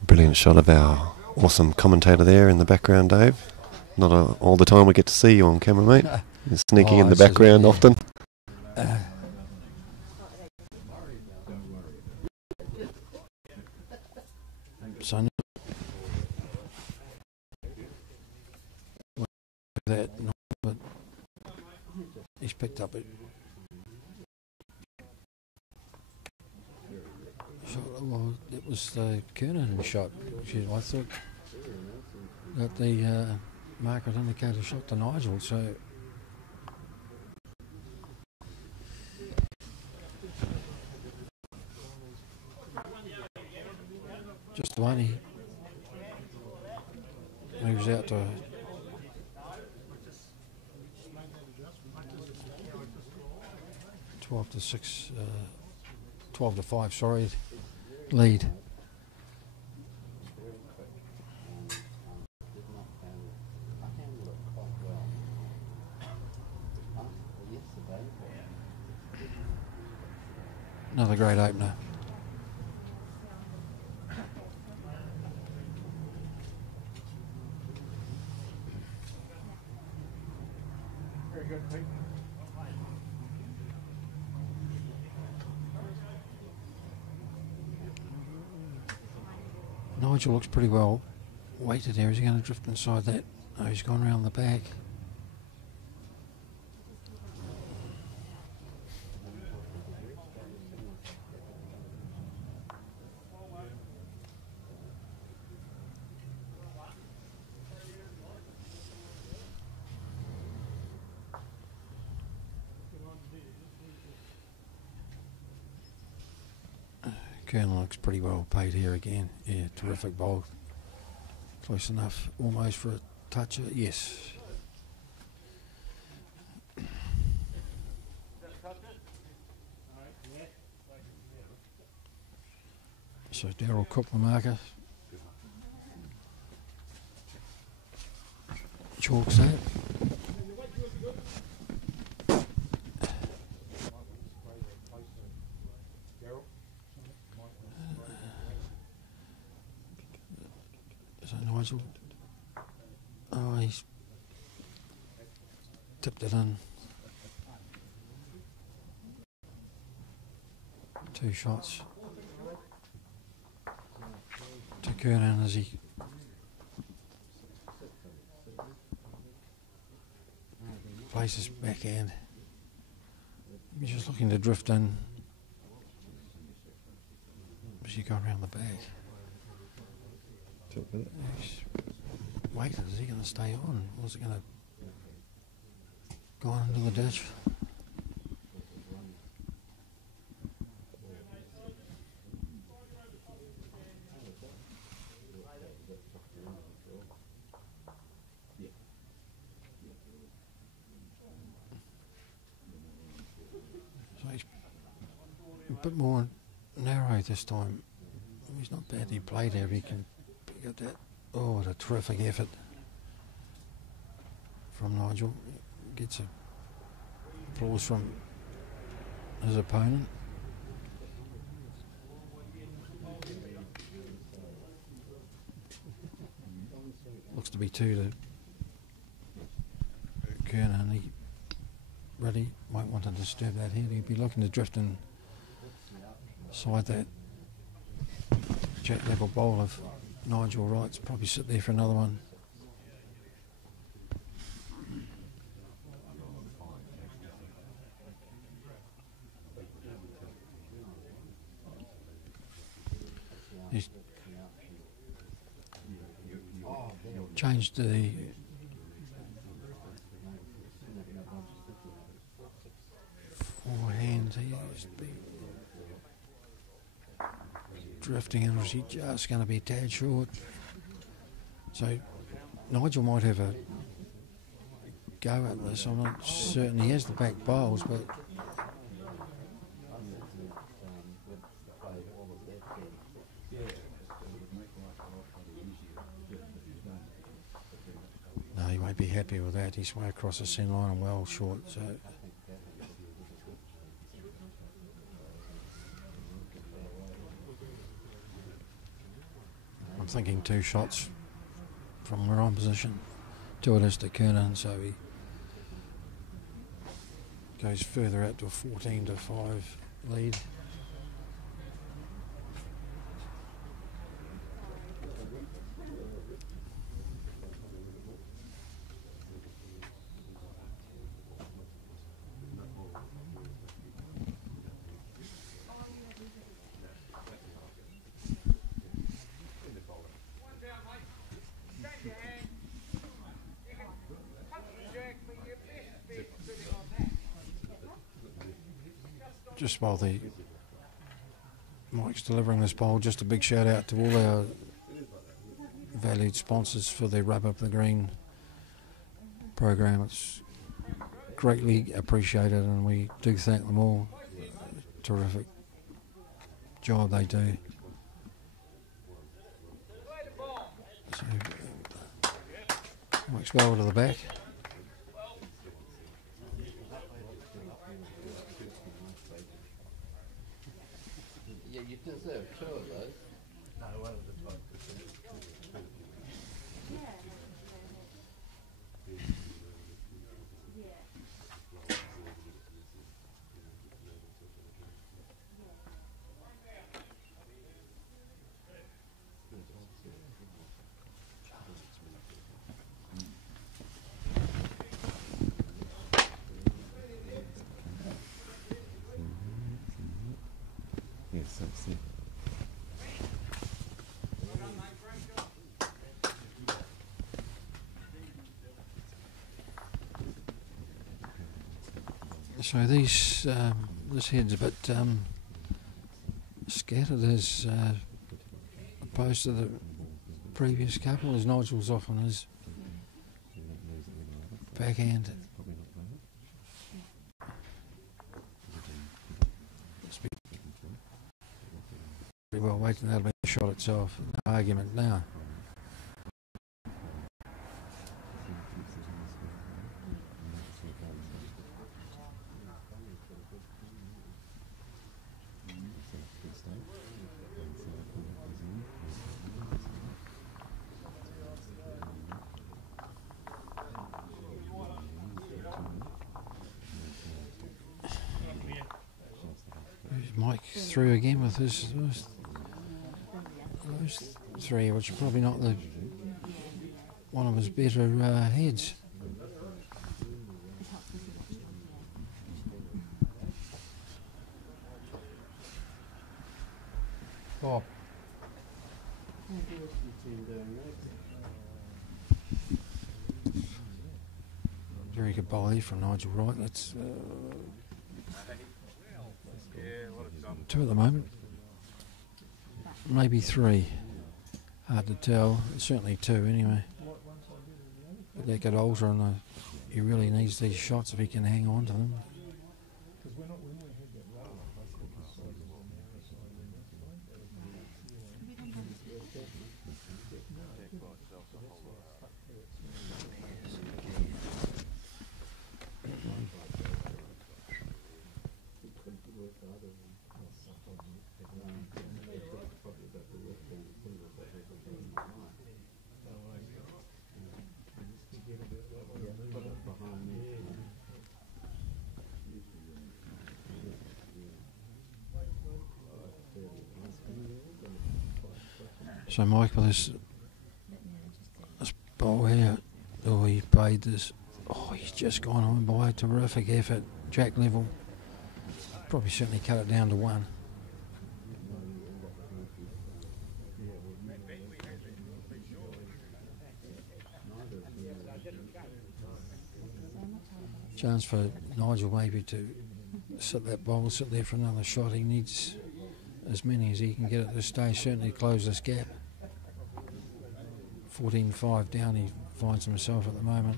Brilliant shot of our awesome commentator there in the background, Dave. Not all the time we get to see you on camera, mate. You're sneaking in the background often. So that, but he's picked up it. Well, it was the Kernan shot. I thought that the market indicator shot to Nigel, so just the one. He moves out to 12-6, 12-5. Sorry. Lead. Another great opener. Very good, Pete. Nigel looks pretty well weighted there. Is he going to drift inside that? No, he's gone around the back. Colonel looks pretty well paid here again. Yeah, terrific bowl. Close enough, almost for a toucher. Yes. So Daryl Cook the marker. Chalks that. So Nigel, oh, he's tipped it in. 2 shots to Kernan as he places backhand. He's just looking to drift in as you go around the back. He's waited. Is he going to stay on? Or is it going to go on into the ditch? So he's a bit more narrow this time. He's not badly played there. He can pick up that. Oh, what a terrific effort from Nigel. Gets applause from his opponent. Looks to be 2 to Kernan. He really might want to disturb that head. He'd be looking to drift inside that jet level bowl of Nigel Wright's. Probably sit there for another one. He's changed the forehand. He used to be drifting in, or is he just going to be a tad short? So Nigel might have a go at this. I'm not certain. He has the back bowls, but no, he won't be happy with that. He's way across the centre line and well short. So I'm thinking 2 shots from where I'm positioned. 2 it is to Kernan, so he goes further out to a 14 to 5 lead. Just while the Mike's delivering this bowl, just a big shout out to all our valued sponsors for their Rub Up the Green program. It's greatly appreciated and we do thank them all. Terrific job they do. So Mike's bowl to the back. Yeah, you deserve 2 of those. No, one of the top. So these, this head's a bit scattered as opposed to the previous couple, as Nigel's off on his backhand. Pretty well waiting, that'll be the shot itself. No argument now. Mike through again with those three, which are probably not the one of his better heads. Bob. Very good volley from Nigel Wright. That's two at the moment, maybe three, hard to tell, certainly two anyway, but that could alter, and he really needs these shots if he can hang on to them. So Mike, with this ball here, oh, he paid this, oh, he's just gone on by a terrific effort, jack level, probably certainly cut it down to one. Chance for Nigel maybe to sit that ball, sit there for another shot. He needs as many as he can get at this stage, certainly close this gap. 14-5 down he finds himself at the moment.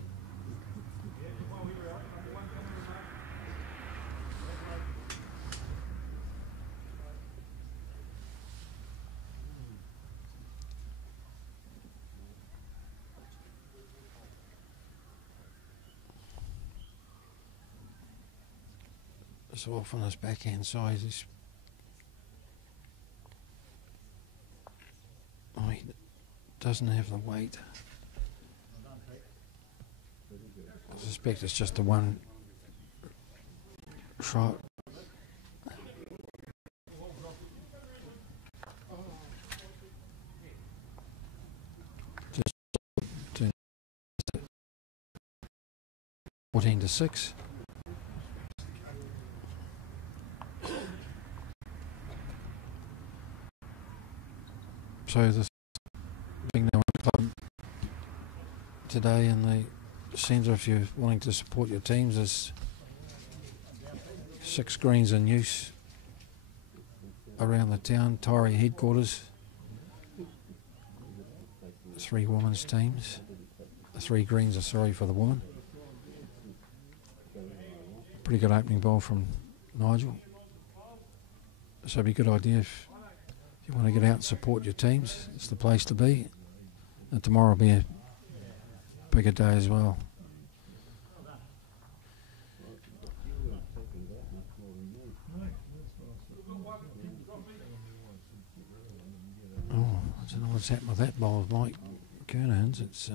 So off on his backhand side, he's he doesn't have the weight. I suspect it's just the one shot. Just 14-6. So this being the club today in the centre, if you're wanting to support your teams, there's 6 greens in use around the town. Taieri headquarters, 3 women's teams, 3 greens are sorry for the women. Pretty good opening ball from Nigel. So it'd be a good idea if you want to get out and support your teams, it's the place to be. And tomorrow will be a bigger day as well. Oh, I don't know what's happened with that ball of Mike Kernahan's. It's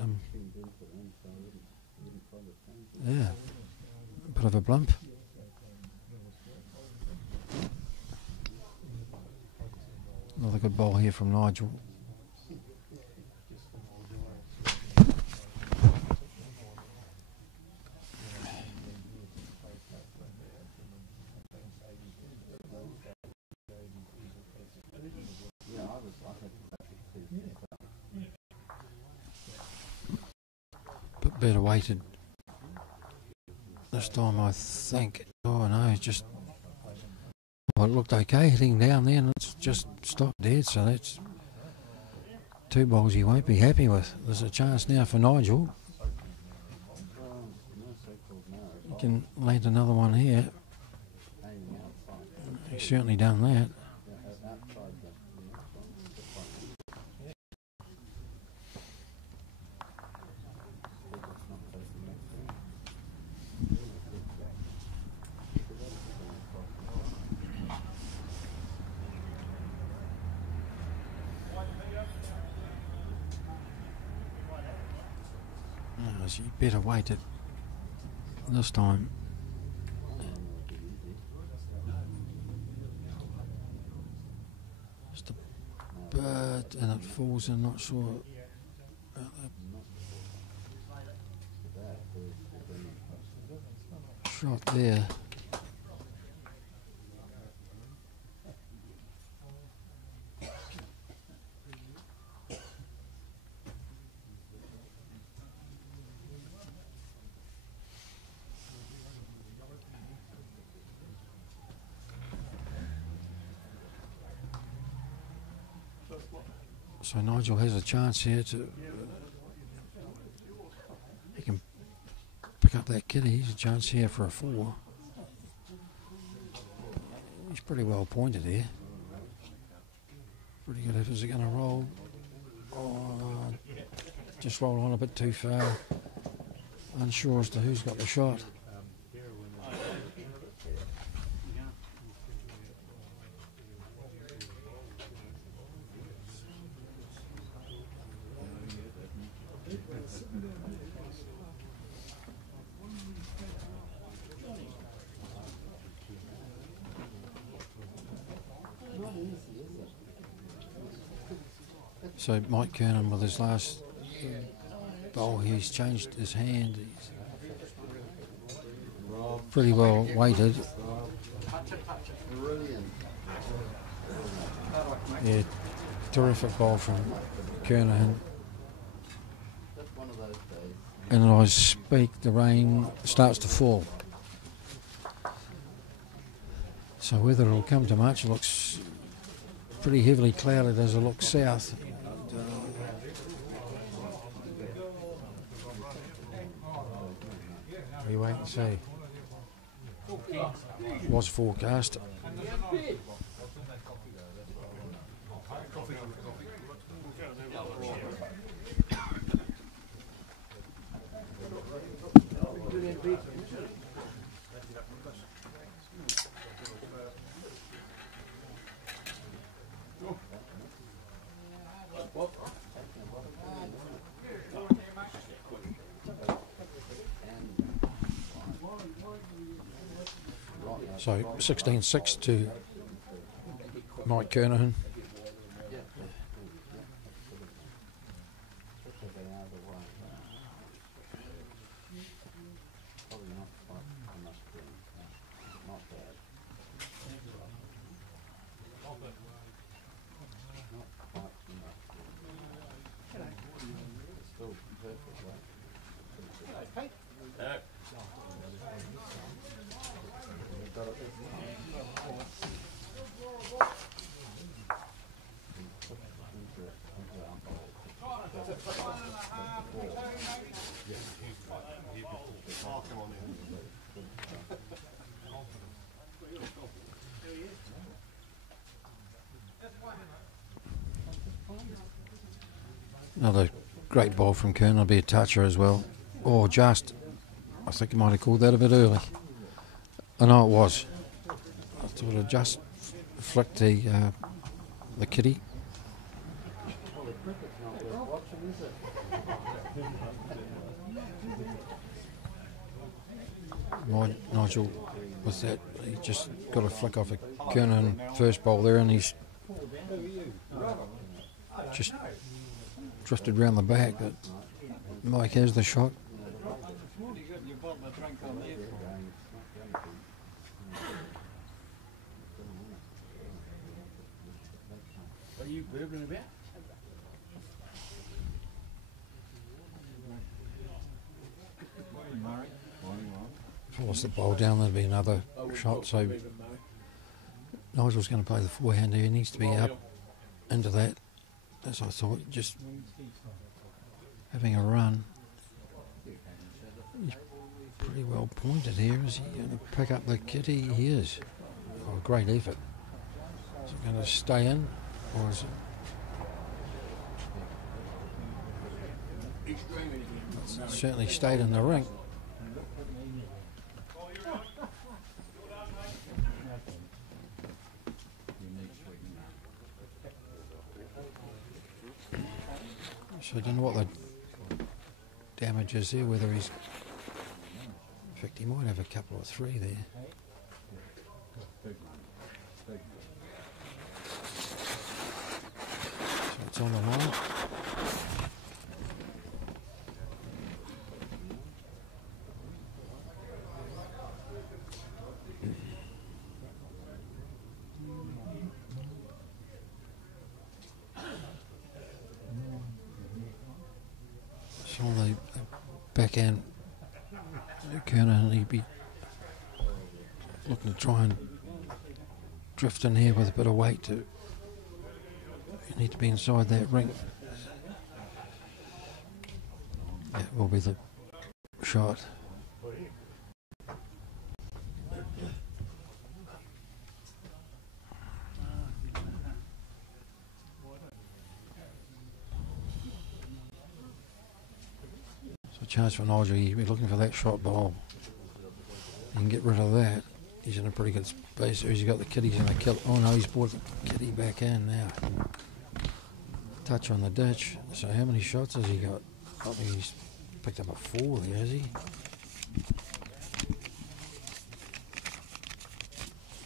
yeah, a bit of a blump. Another good ball here from Nigel. better weighted this time, I think. Oh no, it just, well, it looked okay hitting down there, and it's just stopped dead. So that's 2 bowls he won't be happy with. There's a chance now for Nigel. He can land another one here. He's certainly done that. You better weight it this time. Just a bit, and it falls in, not sure. Shot there. So Nigel has a chance here to, he can pick up that kitty. He's a chance here for a 4. He's pretty well pointed here. Pretty good. Is it going to roll? Oh, just roll on a bit too far. Unsure as to who's got the shot. So Mike Kernan with his last bowl, he's changed his hand. He's pretty well weighted. Yeah, terrific bowl from Kernahan. And as I speak, the rain starts to fall. So whether it'll come to much, it looks pretty heavily clouded as it looks south. We wait and see. Was forecast. So 16-6 to Mike Kernahan. Another great ball from Kern. Will be a toucher as well. Or just, I think he might have called that a bit early. I know it was. I thought it just flicked the kitty. Nigel with that, he just got a flick off a Kernan first bowl there, and he's just drifted round the back, but Mike has the shot. Are you burbling about? force the ball down, there'll be another shot. So Nigel's going to play the forehand here. He needs to be up into that, as I thought, just having a run. He's pretty well pointed here. Is he going to pick up the kitty? He is. Oh, great effort. Is it going to stay in, or is it? It's certainly stayed in the ring. So I don't know what the damage is there, whether he's... In fact, he might have a couple of three there. So it's on the line. So on the backhand, Kernan, he'd be looking to try and drift in here with a bit of weight. You need to be inside that ring. That will be the shot. Chance for Nigel. He'll be looking for that shot ball. He can get rid of that. He's in a pretty good space. He's got the kitty. He's going to kill. Oh no, he's brought the kitty back in now. Touch on the ditch. So how many shots has he got? I think he's picked up a 4 there, has he?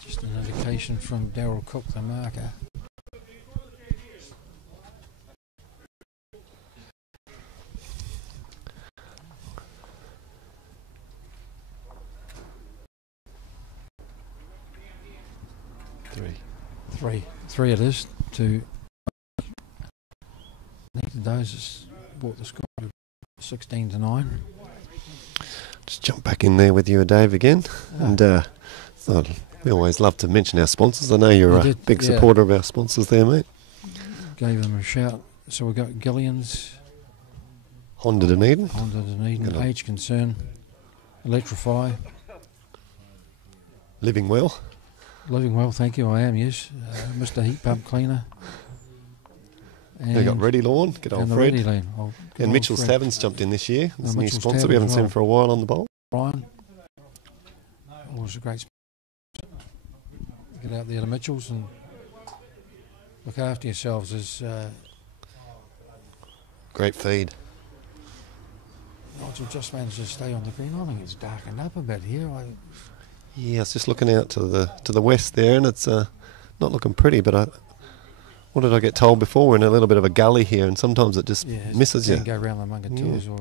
Just an indication from Daryl Cook, the marker. Three it is to needed those has brought the score to 16-9. Just jump back in there with you, Dave, again. And thought we always love to mention our sponsors. I know you're a big supporter of our sponsors there, mate. Gave them a shout. So we've got Gillian's, Honda Dunedin, Age Concern, Electrify, Living Well, thank you, I am, yes. Mr. Heat Pump Cleaner. They got Ready Lawn, good old Fred. And Mitchell's Fred. Taverns jumped in this year. It's a new Mitchell's sponsor we haven't seen for a while on the bowl. Brian, always a great sponsor. Get out there to Mitchell's and look after yourselves. As great feed. Nigel just managed to stay on the green. I think it's darkened up a bit here. Yeah, I was just looking out to the west there, and it's not looking pretty. But what did I get told before? We're in a little bit of a gully here, and sometimes it just misses you. You can go around the Mungatils or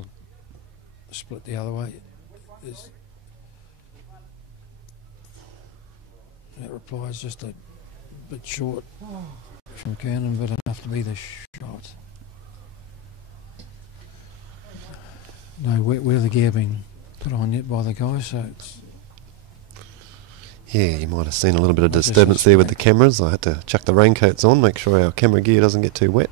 split the other way. That reply is just a bit short from Kernan, but enough to be the shot. No where the gear being put on yet by the guys, so it's... Yeah, you might have seen a little bit of disturbance there with the cameras. I had to chuck the raincoats on, make sure our camera gear doesn't get too wet.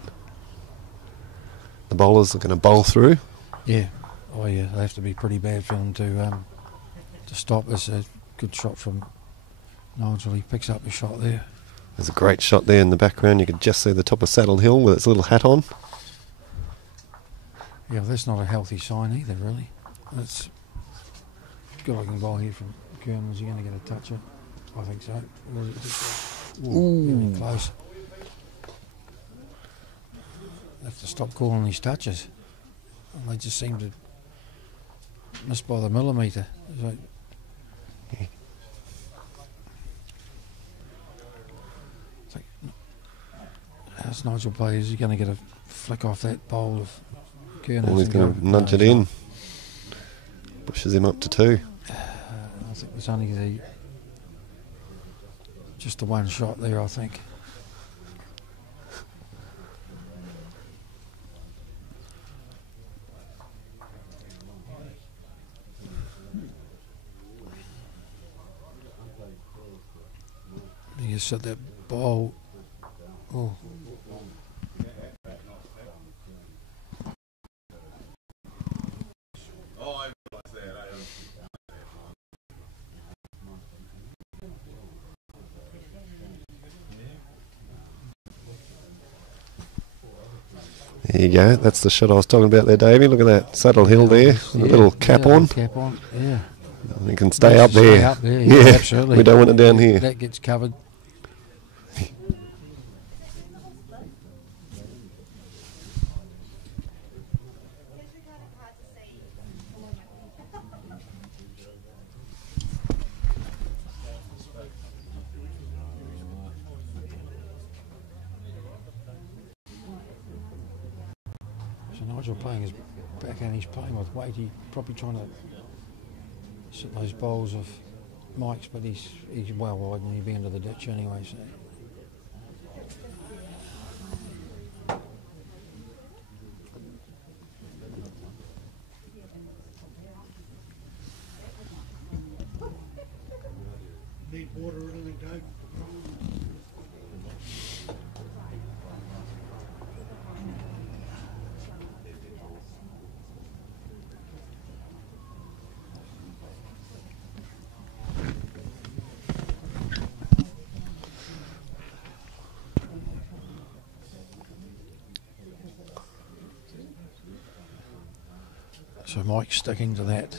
The bowlers are going to bowl through. Yeah, oh yeah, they have to be pretty bad for them to stop. It's a good shot from Nigel. He picks up the shot there. There's a great shot there in the background. You can just see the top of Saddle Hill with its little hat on. Yeah, that's not a healthy sign either, really. That's good looking ball here from Kernan. Was he going to get a toucher? I think so. Really close. They have to stop calling these touches. And they just seem to miss by the millimetre. So how's Nigel play? Is he going to get a flick off that bowl of Kernan? Well, he's going to nudge it in. Pushes him up to 2. I think it's only just the one shot there, I think. just said that bowl. Oh. There you go. That's the shot I was talking about there, Davey. Look at that saddle hill there, with a little cap on. Cap on, yeah. It can stay up there. Stay up there, yeah, absolutely. We don't want it down here. That gets covered. So Nigel playing his backhand, he's playing with weight. He's probably trying to sit those bowls of Mike's, but he's well wide and he'd be into the ditch anyway. So. Need water or anything, Dave? So Mike's sticking to that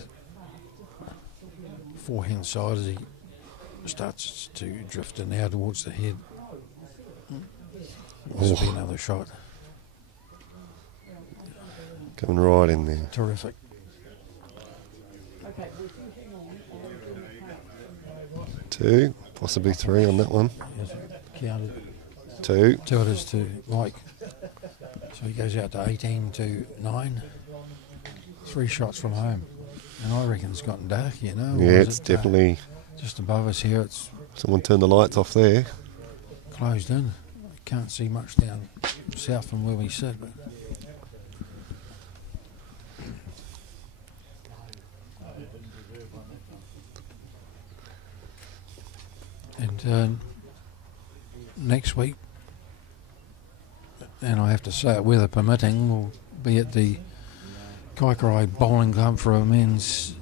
forehand side as he starts to drift in now towards the head. This will be another shot. Coming right in there. Terrific. Two, possibly three on that one. Yes, counted. Two. Two it is to Mike. So he goes out to 18 to 9. 3 shots from home. And I reckon it's gotten dark, you know. Yeah, it's definitely... just above us here, it's... Someone turned the lights off there. Closed in. Can't see much down south from where we sit, but... And next week, and I have to say it, weather permitting, we'll be at the Kaikorai Bowling Club for a men's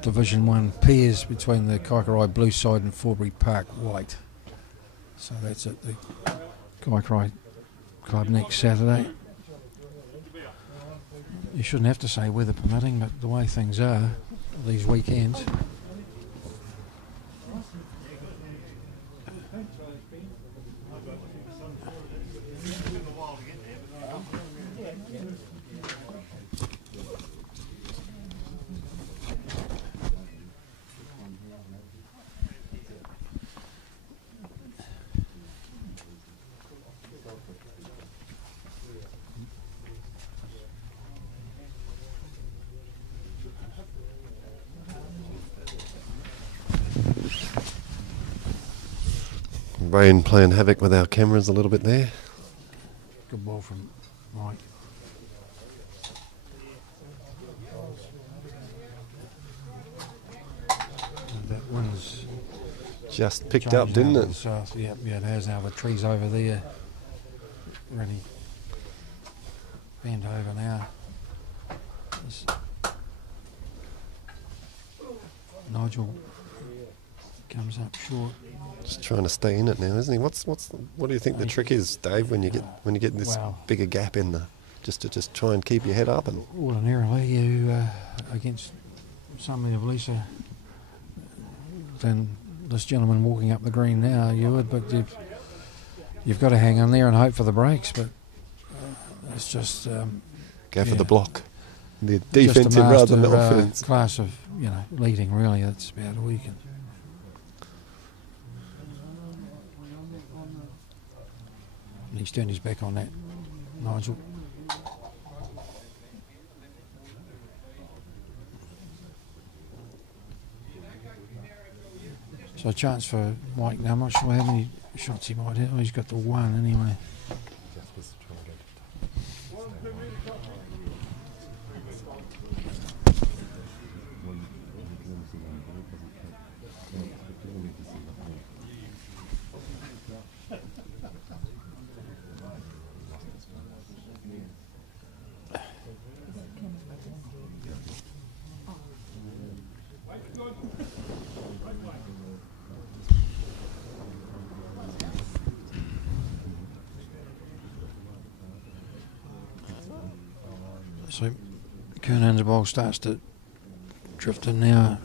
Division 1 pairs between the Kaikorai Blue Side and Forbury Park White. So that's at the Kaikorai Club next Saturday. You shouldn't have to say weather permitting, but the way things are these weekends. Rain playing havoc with our cameras a little bit there. Good ball from Mike. And that wind's just picked up, didn't it? South. Yeah, it has now. The trees over there really bent over now. Nigel comes up short. Just trying to stay in it now, isn't he? What do you think the trick is, Dave, when you get this bigger gap in the just to try and keep your head up? And ordinarily, you against somebody of lesser than this gentleman walking up the green now, you would, but you've got to hang in there and hope for the breaks. But it's just go for the block, the defensive rather than the offense. Class of leading, really. That's about all you can. And he's turned his back on that, Nigel. So a chance for Mike now. I'm not sure how many shots he might have. He's got the one anyway. So Kernan's ball starts to drift in now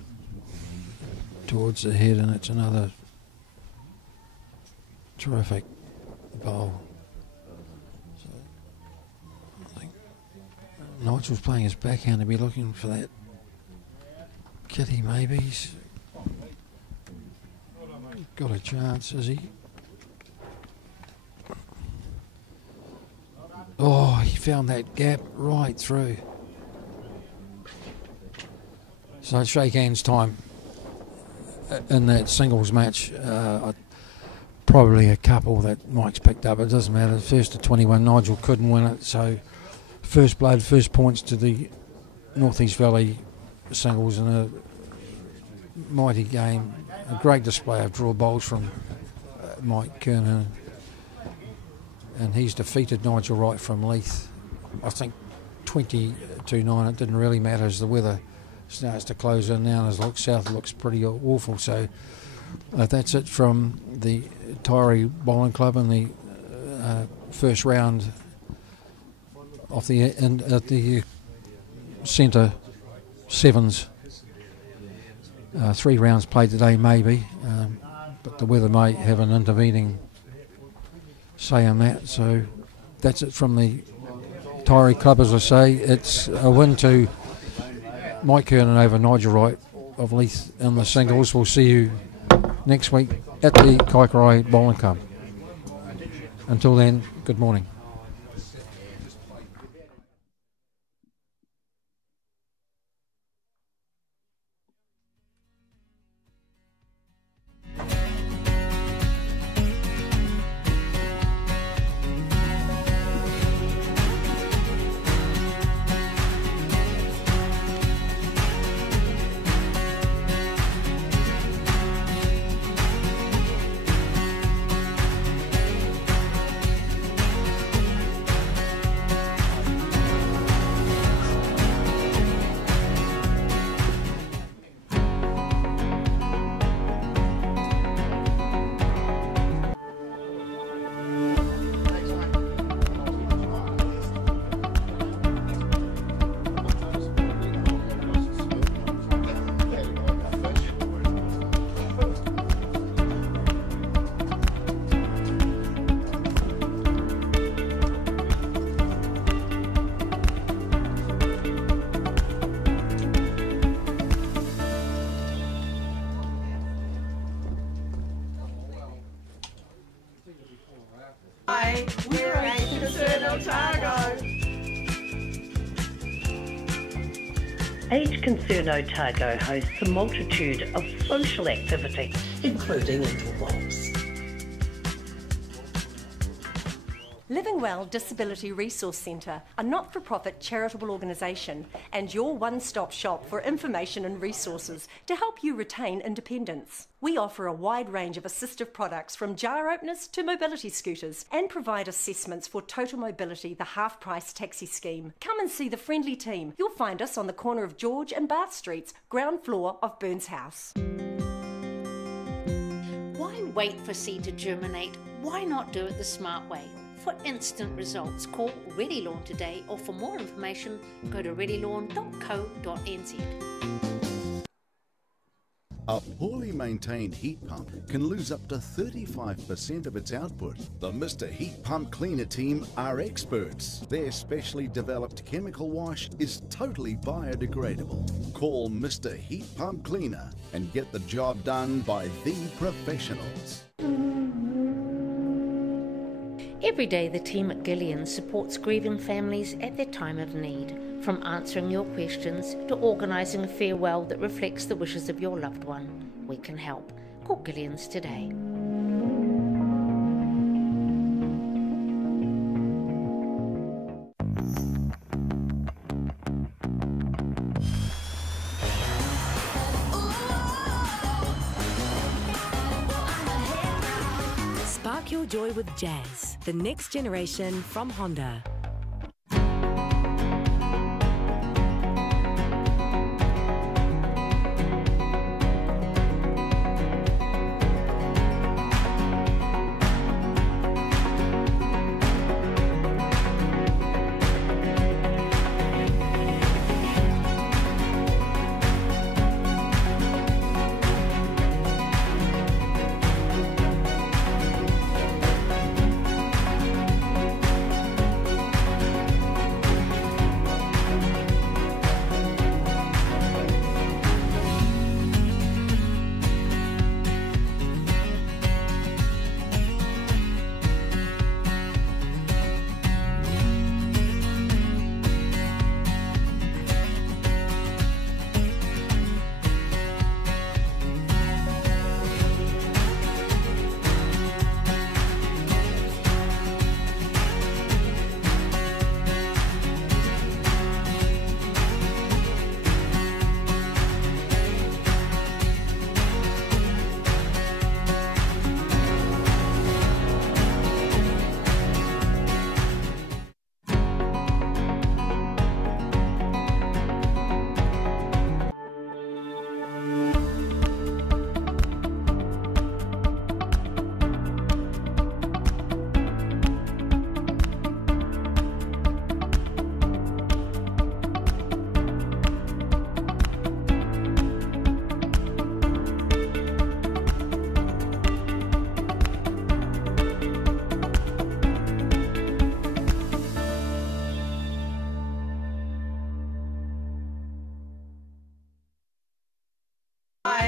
towards the head, and it's another terrific bowl. So I think Nigel's playing his backhand to be looking for that kitty, maybe. He's got a chance, is he? Oh, he found that gap right through. So it's shake hands time in that singles match. Probably a couple that Mike's picked up. It doesn't matter. First to 21, Nigel couldn't win it. So first blood, first points to the North East Valley singles in a mighty game. A great display of draw bowls from Mike Kernan. And he's defeated Nigel Wright from Leith, I think 20-9. It didn't really matter as the weather starts to close in now, and as south looks pretty awful. So that's it from the Taieri Bowling Club in the first round of the centre sevens. 3 rounds played today, maybe, but the weather may have an intervening say on that. So that's it from the Taieri Club. As I say, it's a win to Mike Kernan over Nigel Wright of Leith in the singles. We'll see you next week at the Kaikorai Bowling Club. Until then, good morning. We're Age Concern Otago. Age Concern Otago hosts a multitude of social activities, including interwalks. Living Well Disability Resource Centre, a not-for-profit charitable organisation and your one-stop shop for information and resources to help you retain independence. We offer a wide range of assistive products from jar openers to mobility scooters and provide assessments for Total Mobility, the half-price taxi scheme. Come and see the friendly team. You'll find us on the corner of George and Bath Streets, ground floor of Burns House. Why wait for seed to germinate? Why not do it the smart way? For instant results, call Ready Lawn today, or for more information, go to readylawn.co.nz. A poorly maintained heat pump can lose up to 35% of its output. The Mr. Heat Pump Cleaner team are experts. Their specially developed chemical wash is totally biodegradable. Call Mr. Heat Pump Cleaner and get the job done by the professionals. Every day the team at Gillian supports grieving families at their time of need, from answering your questions to organising a farewell that reflects the wishes of your loved one. We can help. Call Gillian's today. Spark your joy with jazz, the next generation from Honda.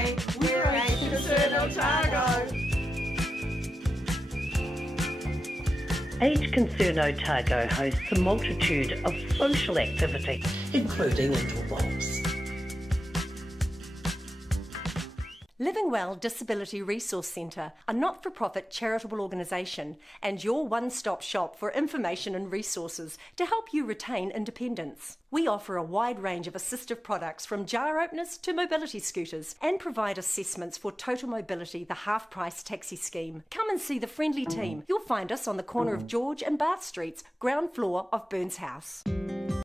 say we're Age Concern Otago. Age Concern Otago hosts a multitude of social activities, including interwalks. Living Well Disability Resource Centre, a not-for-profit charitable organisation and your one-stop shop for information and resources to help you retain independence. We offer a wide range of assistive products from jar openers to mobility scooters and provide assessments for Total Mobility, the half-price taxi scheme. Come and see the friendly team. You'll find us on the corner of George and Bath Streets, ground floor of Burns House.